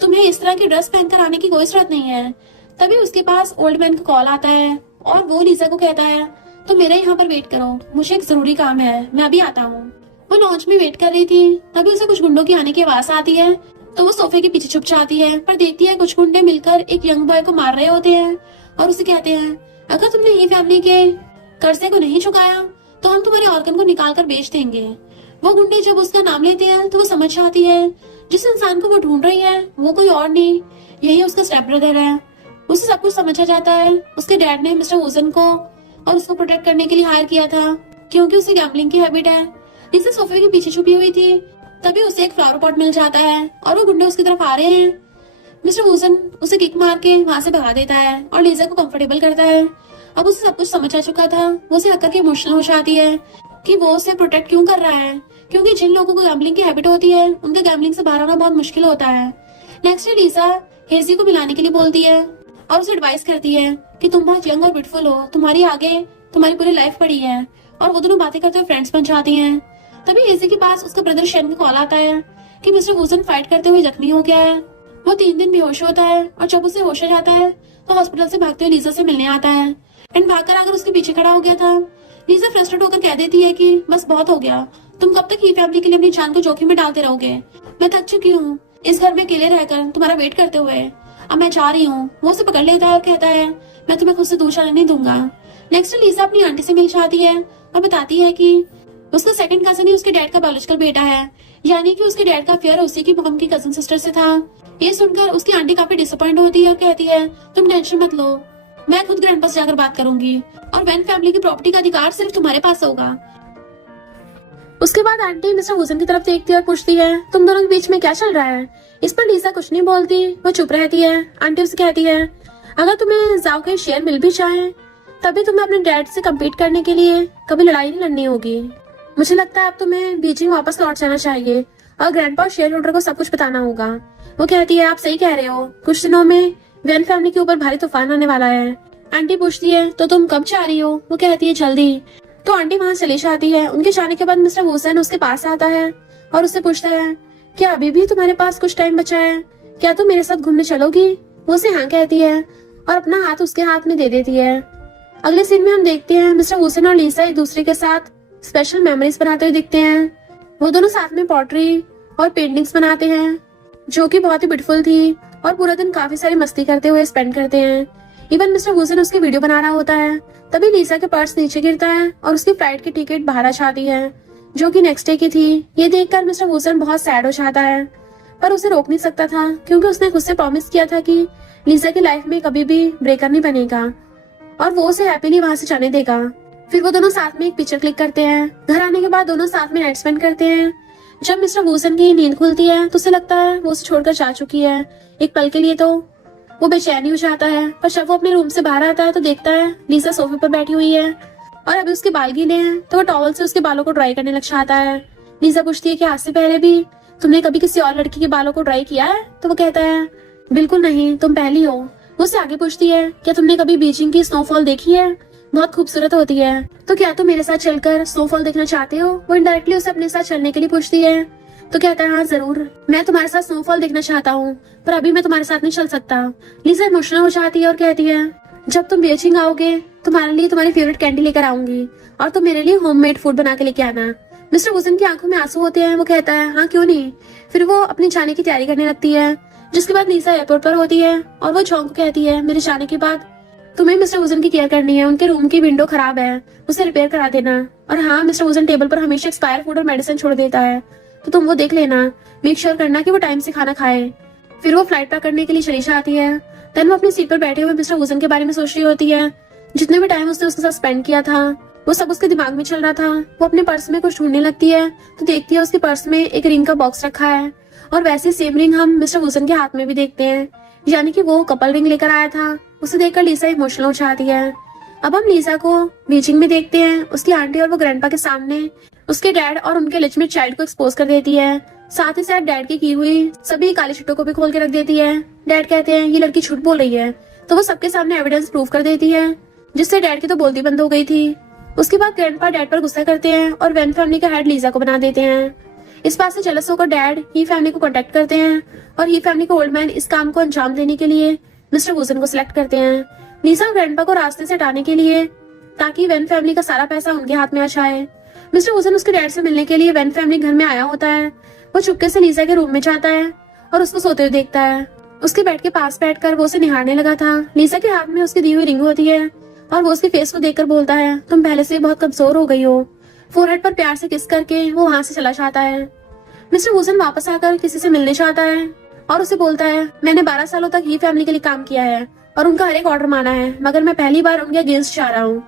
तुम्हें इस तरह की ड्रेस पहनकर आने की कोई जरूरत नहीं है। तभी उसके पास ओल्ड मैन का कॉल आता है और वो लीसा को कहता है तो मेरे यहाँ पर वेट करो, मुझे एक जरूरी काम है, मैं अभी आता हूँ। वो लॉन्च में वेट कर रही थी, तभी उसे कुछ गुंडों की आने की आवाज आती है। तो वो सोफे के पीछे छुप जाती है, पर देखती है कुछ गुंडे मिलकर एक यंग बॉय को मार रहे होते हैं और उसे कहते हैं अगर तुमने ये फैमिली के कर्जे को नहीं चुकाया तो हम तुम्हारे ऑर्गन को निकाल कर बेच देंगे। वो गुंडे जब उसका नाम लेते हैं तो वो समझ जाती है जिस इंसान को वो ढूंढ रही है वो कोई और नहीं, यही उसका स्टेप ब्रदर है। उसे सब कुछ समझ आ जाता है। उसके डैड ने मिस्टर वुसन को और उसको प्रोटेक्ट करने के लिए हायर किया था, क्योंकि उसे गैम्बलिंग की हैबिट है। इसे सोफे के पीछे छुपी हुई थी, तभी उसे एक फ्लावर पॉट मिल जाता है और वो गुंडे उसकी तरफ आ रहे हैं। मिस्टर वुसन उसे किक मार के वहां से भगा देता है और लीजा को कंफर्टेबल करता है। अब उसे सब कुछ समझ आ चुका था। वो उसे हक के इमोशनल हो जाती है कि वो उसे प्रोटेक्ट क्यों कर रहा है, क्योंकि जिन लोगों को गैम्बलिंग की हैबिट होती है उनके गैम्बलिंग से बाहर आना बहुत मुश्किल होता है। नेक्स्ट डे लीसा हेजी को मिलाने के लिए बोलती है और उसे एडवाइस करती है कि तुम बहुत यंग और ब्यूटीफुल हो, तुम्हारी आगे तुम्हारी पूरी लाइफ पड़ी है। और वो दोनों बातें करते हुए फ्रेंड्स बन जाती हैं। तभी हेजी के पास उसका ब्रदर शेन का कॉल आता है कि मिस्टर वुसन फाइट करते हुए जख्मी हो गया है। वो 3 दिन बेहोश होता है और जब उसे होश आ जाता है तो हॉस्पिटल से भागते हुए लीजा से मिलने आता है एंड भागकर आकर उसके पीछे खड़ा हो गया था। लीजा फ्रस्ट्रेट होकर कह देती है कि बस बहुत हो गया, तुम कब तक ये फैमिली के लिए अपनी जान को जोखिम में डालते रहोगे। मैं थक चुकी हूँ इस घर में अकेले रहकर तुम्हारा वेट करते हुए, अब मैं जा रही हूँ। वो उसे पकड़ लेता है और कहता है मैं तुम्हें खुद से दूर जाने नहीं दूंगा। नेक्स्ट लीजा अपनी आंटी से मिल जाती है और बताती है कि उसका सेकंड कजन ही उसके डैड का बायोलॉजिकल बेटा है, यानी कि उसके डैड का अफेयर उसी की मॉम की कजन सिस्टर से था। ये सुनकर उसकी आंटी काफी डिसअपॉइंट होती है और कहती है तुम टेंशन मत लो, मैं खुद ग्रैंडपा से जाकर बात करूंगी और वैन फैमिली की प्रॉपर्टी का अधिकार सिर्फ तुम्हारे पास होगा। उसके बाद आंटी मिस्टर वुसन की तरफ देखती है और पूछती है तुम दोनों के बीच में क्या चल रहा है। इस पर लीसा कुछ नहीं बोलती, वो चुप रहती है। आंटी उसे कहती है अगर तुम्हें जाओ के शेयर मिल भी जाए तभी तुम्हें अपने डैड से कम्पीट करने के लिए कभी लड़ाई नहीं लड़नी होगी। मुझे लगता है अब तुम्हें बीजिंग वापस लौट जाना चाहिए और ग्रैंडपा और शेयर होल्डर को सब कुछ बताना होगा। वो कहती है आप सही कह रहे हो, कुछ दिनों में वैन फैमिली के ऊपर भारी तूफान आने वाला है। आंटी पूछती है तो तुम कब जा रही हो। वो कहती है जल्दी। तो आंटी वहाँ चली जाती है। उनके जाने के बाद मिस्टर वुसन उसके पास आता है और उससे पूछता है क्या अभी भी तुम्हारे पास कुछ टाइम बचा है, क्या तुम मेरे साथ घूमने चलोगी। वो उसे हाँ कहती है और अपना हाथ उसके हाथ में दे देती है। अगले सीन में हम देखते हैं मिस्टर वुसन और लीसा एक दूसरे के साथ स्पेशल मेमोरीज बनाते हुए दिखते हैं। वो दोनों साथ में पोट्री और पेंटिंग्स बनाते हैं जो कि बहुत ही ब्यूटीफुल थी और पूरा दिन काफी सारी मस्ती करते हुए स्पेंड करते हैं। इवन मिस्टर वुसन उसकी वीडियो बना रहा होता है, तभी लीसा के पर्स नीचे गिरता है और उसकी फ्लाइट की टिकट बाहर आ जाती है जो कि नेक्स्ट डे की थी। ये देखकर मिस्टर वुसन बहुत सैड हो जाता है, पर उसे रोक नहीं सकता था क्योंकि उसने खुद से प्रॉमिस किया था कि लीसा की लाइफ में कभी भी ब्रेकर नहीं बनेगा और वो उसे हैप्पीली वहां से जाने देगा। फिर वो दोनों साथ में एक पिक्चर क्लिक करते हैं। घर आने के बाद दोनों साथ में नाइट स्पेंड करते हैं। जब मिस्टर वुसन की नींद खुलती है तो उसे लगता है वो उसे छोड़कर जा चुकी है। एक पल के लिए तो वो बेचैनी हो जाता है, पर जब वो अपने रूम से बाहर आता है तो देखता है लीसा सोफे पर बैठी हुई है और अभी उसके बाल गीले हैं, तो वो टॉवल से उसके बालों को ड्राई करने लग जाता है। लीसा पूछती है कि आज से पहले भी तुमने कभी किसी और लड़की के बालों को ड्राई किया है। तो वो कहता है बिल्कुल नहीं, तुम पहली हो। वो उससे आगे पूछती है क्या तुमने कभी बीजिंग की स्नोफॉल देखी है, बहुत खूबसूरत होती है, तो क्या तुम मेरे साथ चलकर स्नोफॉल देखना चाहते हो। वो इनडायरेक्टली उसे अपने साथ चलने के लिए पूछती है तो कहता है हाँ जरूर, मैं तुम्हारे साथ स्नोफॉल देखना चाहता हूँ, पर अभी मैं तुम्हारे साथ नहीं चल सकता। लीसा इमोशनल हो जाती है और कहती है जब तुम बीजिंग आओगे तुम्हारे लिए तुम्हारी फेवरेट कैंडी लेकर आऊंगी और तुम मेरे लिए होममेड फूड बना के लेके आना। मिस्टर वुसन की आंखों में आंसू होते हैं। वो कहता है हाँ क्यों नहीं। फिर वो अपनी जाने की तैयारी करने लगती है, जिसके बाद लीसा एयरपोर्ट पर होती है और वो जॉन को कहती है मेरे जाने के बाद तुम्हें मिस्टर वुसन की केयर करनी है, उनके रूम की विंडो खराब है, उसे रिपेयर करा देना। और हाँ, मिस्टर वुसन टेबल पर हमेशा एक्सपायर फूड और मेडिसिन छोड़ देता है, तो तुम वो देख लेना, मेक श्योर करना कि वो टाइम से खाना खाए। फिर वो फ्लाइट पैक करने के लिए चली जाती है। देन वो अपनी सीट पर बैठे हुए मिस्टर वुसन के बारे में सोच रही होती है। जितने भी टाइम उसने उसके साथ स्पेंड किया था वो सब उसके दिमाग में चल रहा था। वो अपने पर्स में कुछ ढूंढने लगती है तो देखती है उसके पर्स में एक रिंग का बॉक्स रखा है और वैसे सेम रिंग हम मिस्टर वुसन के हाथ में भी देखते हैं, यानी कि वो कपल रिंग लेकर आया था। उसे देखकर लीसा इमोशनल हो जाती है। अब हम लीसा को बीचिंग में देखते हैं। उसकी आंटी और वो ग्रैंडपा के सामने उसके डैड और उनके लेजिटिमेट चाइल्ड को एक्सपोज कर देती है। साथ ही साथ डैड की हुई सभी काले चिट्टों को भी खोल के रख देती है। डैड कहते हैं ये लड़की झूठ बोल रही है, तो वो सबके सामने एविडेंस प्रूव कर देती है, जिससे डैड की तो बोलती बंद हो गई थी। उसके बाद ग्रैंडपा डैड पर गुस्सा करते हैं और वेन फैमिली का हेड लीजा को बना देते हैं। इस बात से जेलस होकर डैड ही फैमिली को कांटेक्ट करते हैं और ही फैमिली को ओल्ड मैन इस काम को अंजाम देने के लिए मिस्टर वुसन को सिलेक्ट करते हैं। लीसा और ग्रैंडपा को रास्ते से हटाने के लिए, ताकि वेन फैमिली का सारा पैसा उनके हाथ में आ जाए। मिस्टर वुसन उसके डैड से मिलने के लिए वेन फैमिली घर में आया होता है। वो चुपके से लीजा के रूम में जाता है और उसको सोते हुए देखता है। उसके बेड के पास बैठकर वो उसे निहारने लगा था। लीजा के हाथ में उसकी दी हुई रिंग होती है और वो उसके फेस को देखकर बोलता है तुम पहले से बहुत कमजोर हो गई हो। फोरहेड पर प्यार से किस करके वो वहां से चला जाता है। मिस्टर वुसन वापस आकर किसी से मिलने चाहता है और उसे बोलता है मैंने 12 सालों तक ही फैमिली के लिए काम किया है और उनका हर एक ऑर्डर माना है, मगर मैं पहली बार उनके अगेंस्ट जा रहा हूँ।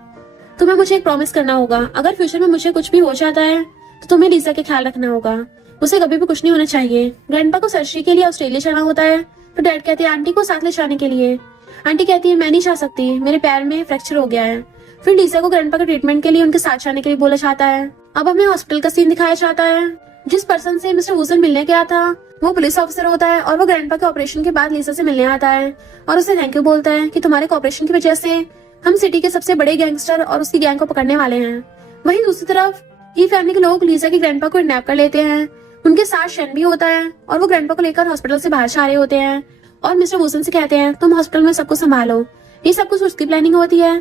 तुम्हें मुझे एक प्रॉमिस करना होगा, अगर फ्यूचर में मुझे कुछ भी हो जाता है तो तुम्हें लीजा के ख्याल रखना होगा। उसे कभी भी कुछ नहीं होना चाहिए। ग्रैंडपा को सर्जरी के लिए ऑस्ट्रेलिया जाना होता है तो डैड कहते हैं आंटी को साथ ले जाने के लिए। आंटी कहती है मैं नहीं जा सकती, मेरे पैर में फ्रैक्चर हो गया है। फिर लीजा को ग्रैंडपा के ट्रीटमेंट के लिए उनके साथ जाने के लिए बोला जाता है। अब हमें हॉस्पिटल का सीन दिखाया जाता है। जिस पर्सन से मिस्टर वुसन मिलने गया था वो पुलिस ऑफिसर होता है और वो ग्रैंडपा के ऑपरेशन के बाद लीजा से मिलने आता है और उसे थैंक यू बोलता है कि तुम्हारे ऑपरेशन की वजह से हम सिटी के सबसे बड़े गैंगस्टर और उसकी गैंग को पकड़ने वाले हैं। वहीं दूसरी तरफ ही फैमिली के लोग लीजा की ग्रैंडपा को किडनैप कर लेते हैं। उनके साथ शन भी होता है और वो ग्रैंडपा को लेकर हॉस्पिटल से बाहर जा रहे होते हैं और मिस्टर वुसन से कहते हैं तुम हॉस्पिटल में सबको संभालो, ये सब कुछ उसकी प्लानिंग होती है।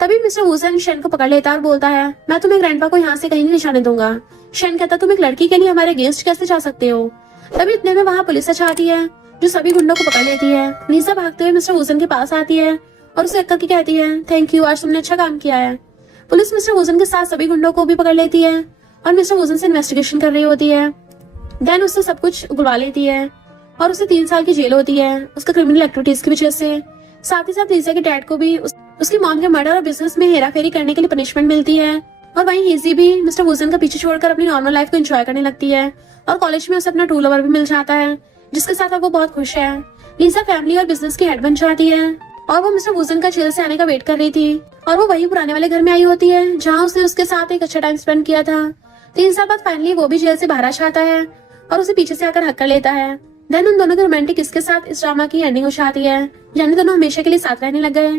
तभी मिस्टर वुसन शन को पकड़ लेता है और बोलता है मैं तुम्हें ग्रैंडपा को यहाँ से कहीं नहीं जाने दूंगा। शन कहता तुम एक लड़की के लिए हमारे अगेंस्ट कैसे जा सकते हो। तभी इतने में वहाँ पुलिस आती है जो सभी गुंडों को पकड़ लेती है। लीजा भागते हुए मिस्टर वुसन के पास आती है और उसे अक्का की कहती है थैंक यू, आज तुमने अच्छा काम किया है। पुलिस मिस्टर वुसन के साथ सभी गुंडों को भी पकड़ लेती है और मिस्टर वुसन से इन्वेस्टिगेशन कर रही होती है। देन उससे सब कुछ उगलवा लेती है और उसे 3 साल की जेल होती है उसका क्रिमिनल एक्टिविटीज की वजह से। साथ ही साथ लीजा के डैड को भी उसकी मॉम के मर्डर और बिजनेस में हेराफेरी करने के लिए पनिशमेंट मिलती है। और वहीं हीजी भी मिस्टर वुसन का पीछे छोड़कर अपनी नॉर्मल लाइफ को एंजॉय करने लगती है और कॉलेज में उसे अपना ट्रू लवर भी मिल जाता है, जिसके साथ अब वो बहुत खुश है। लीजा फैमिली और बिजनेस की हेड बन जाती है और वो मिस्टर वुसन का जेल से आने का वेट कर रही थी और वो वही पुराने वाले घर में आई होती है जहाँ उसने उसके साथ एक अच्छा टाइम स्पेंड किया था। 3 साल बाद फाइनली वो भी जेल से बाहर आ जाता है और उसे पीछे से आकर हक कर लेता है। देन उन दोनों के रोमांटिक किस के साथ इस ड्रामा की एंडिंग हो जाती है, यानी दोनों हमेशा के लिए साथ रहने लग गए।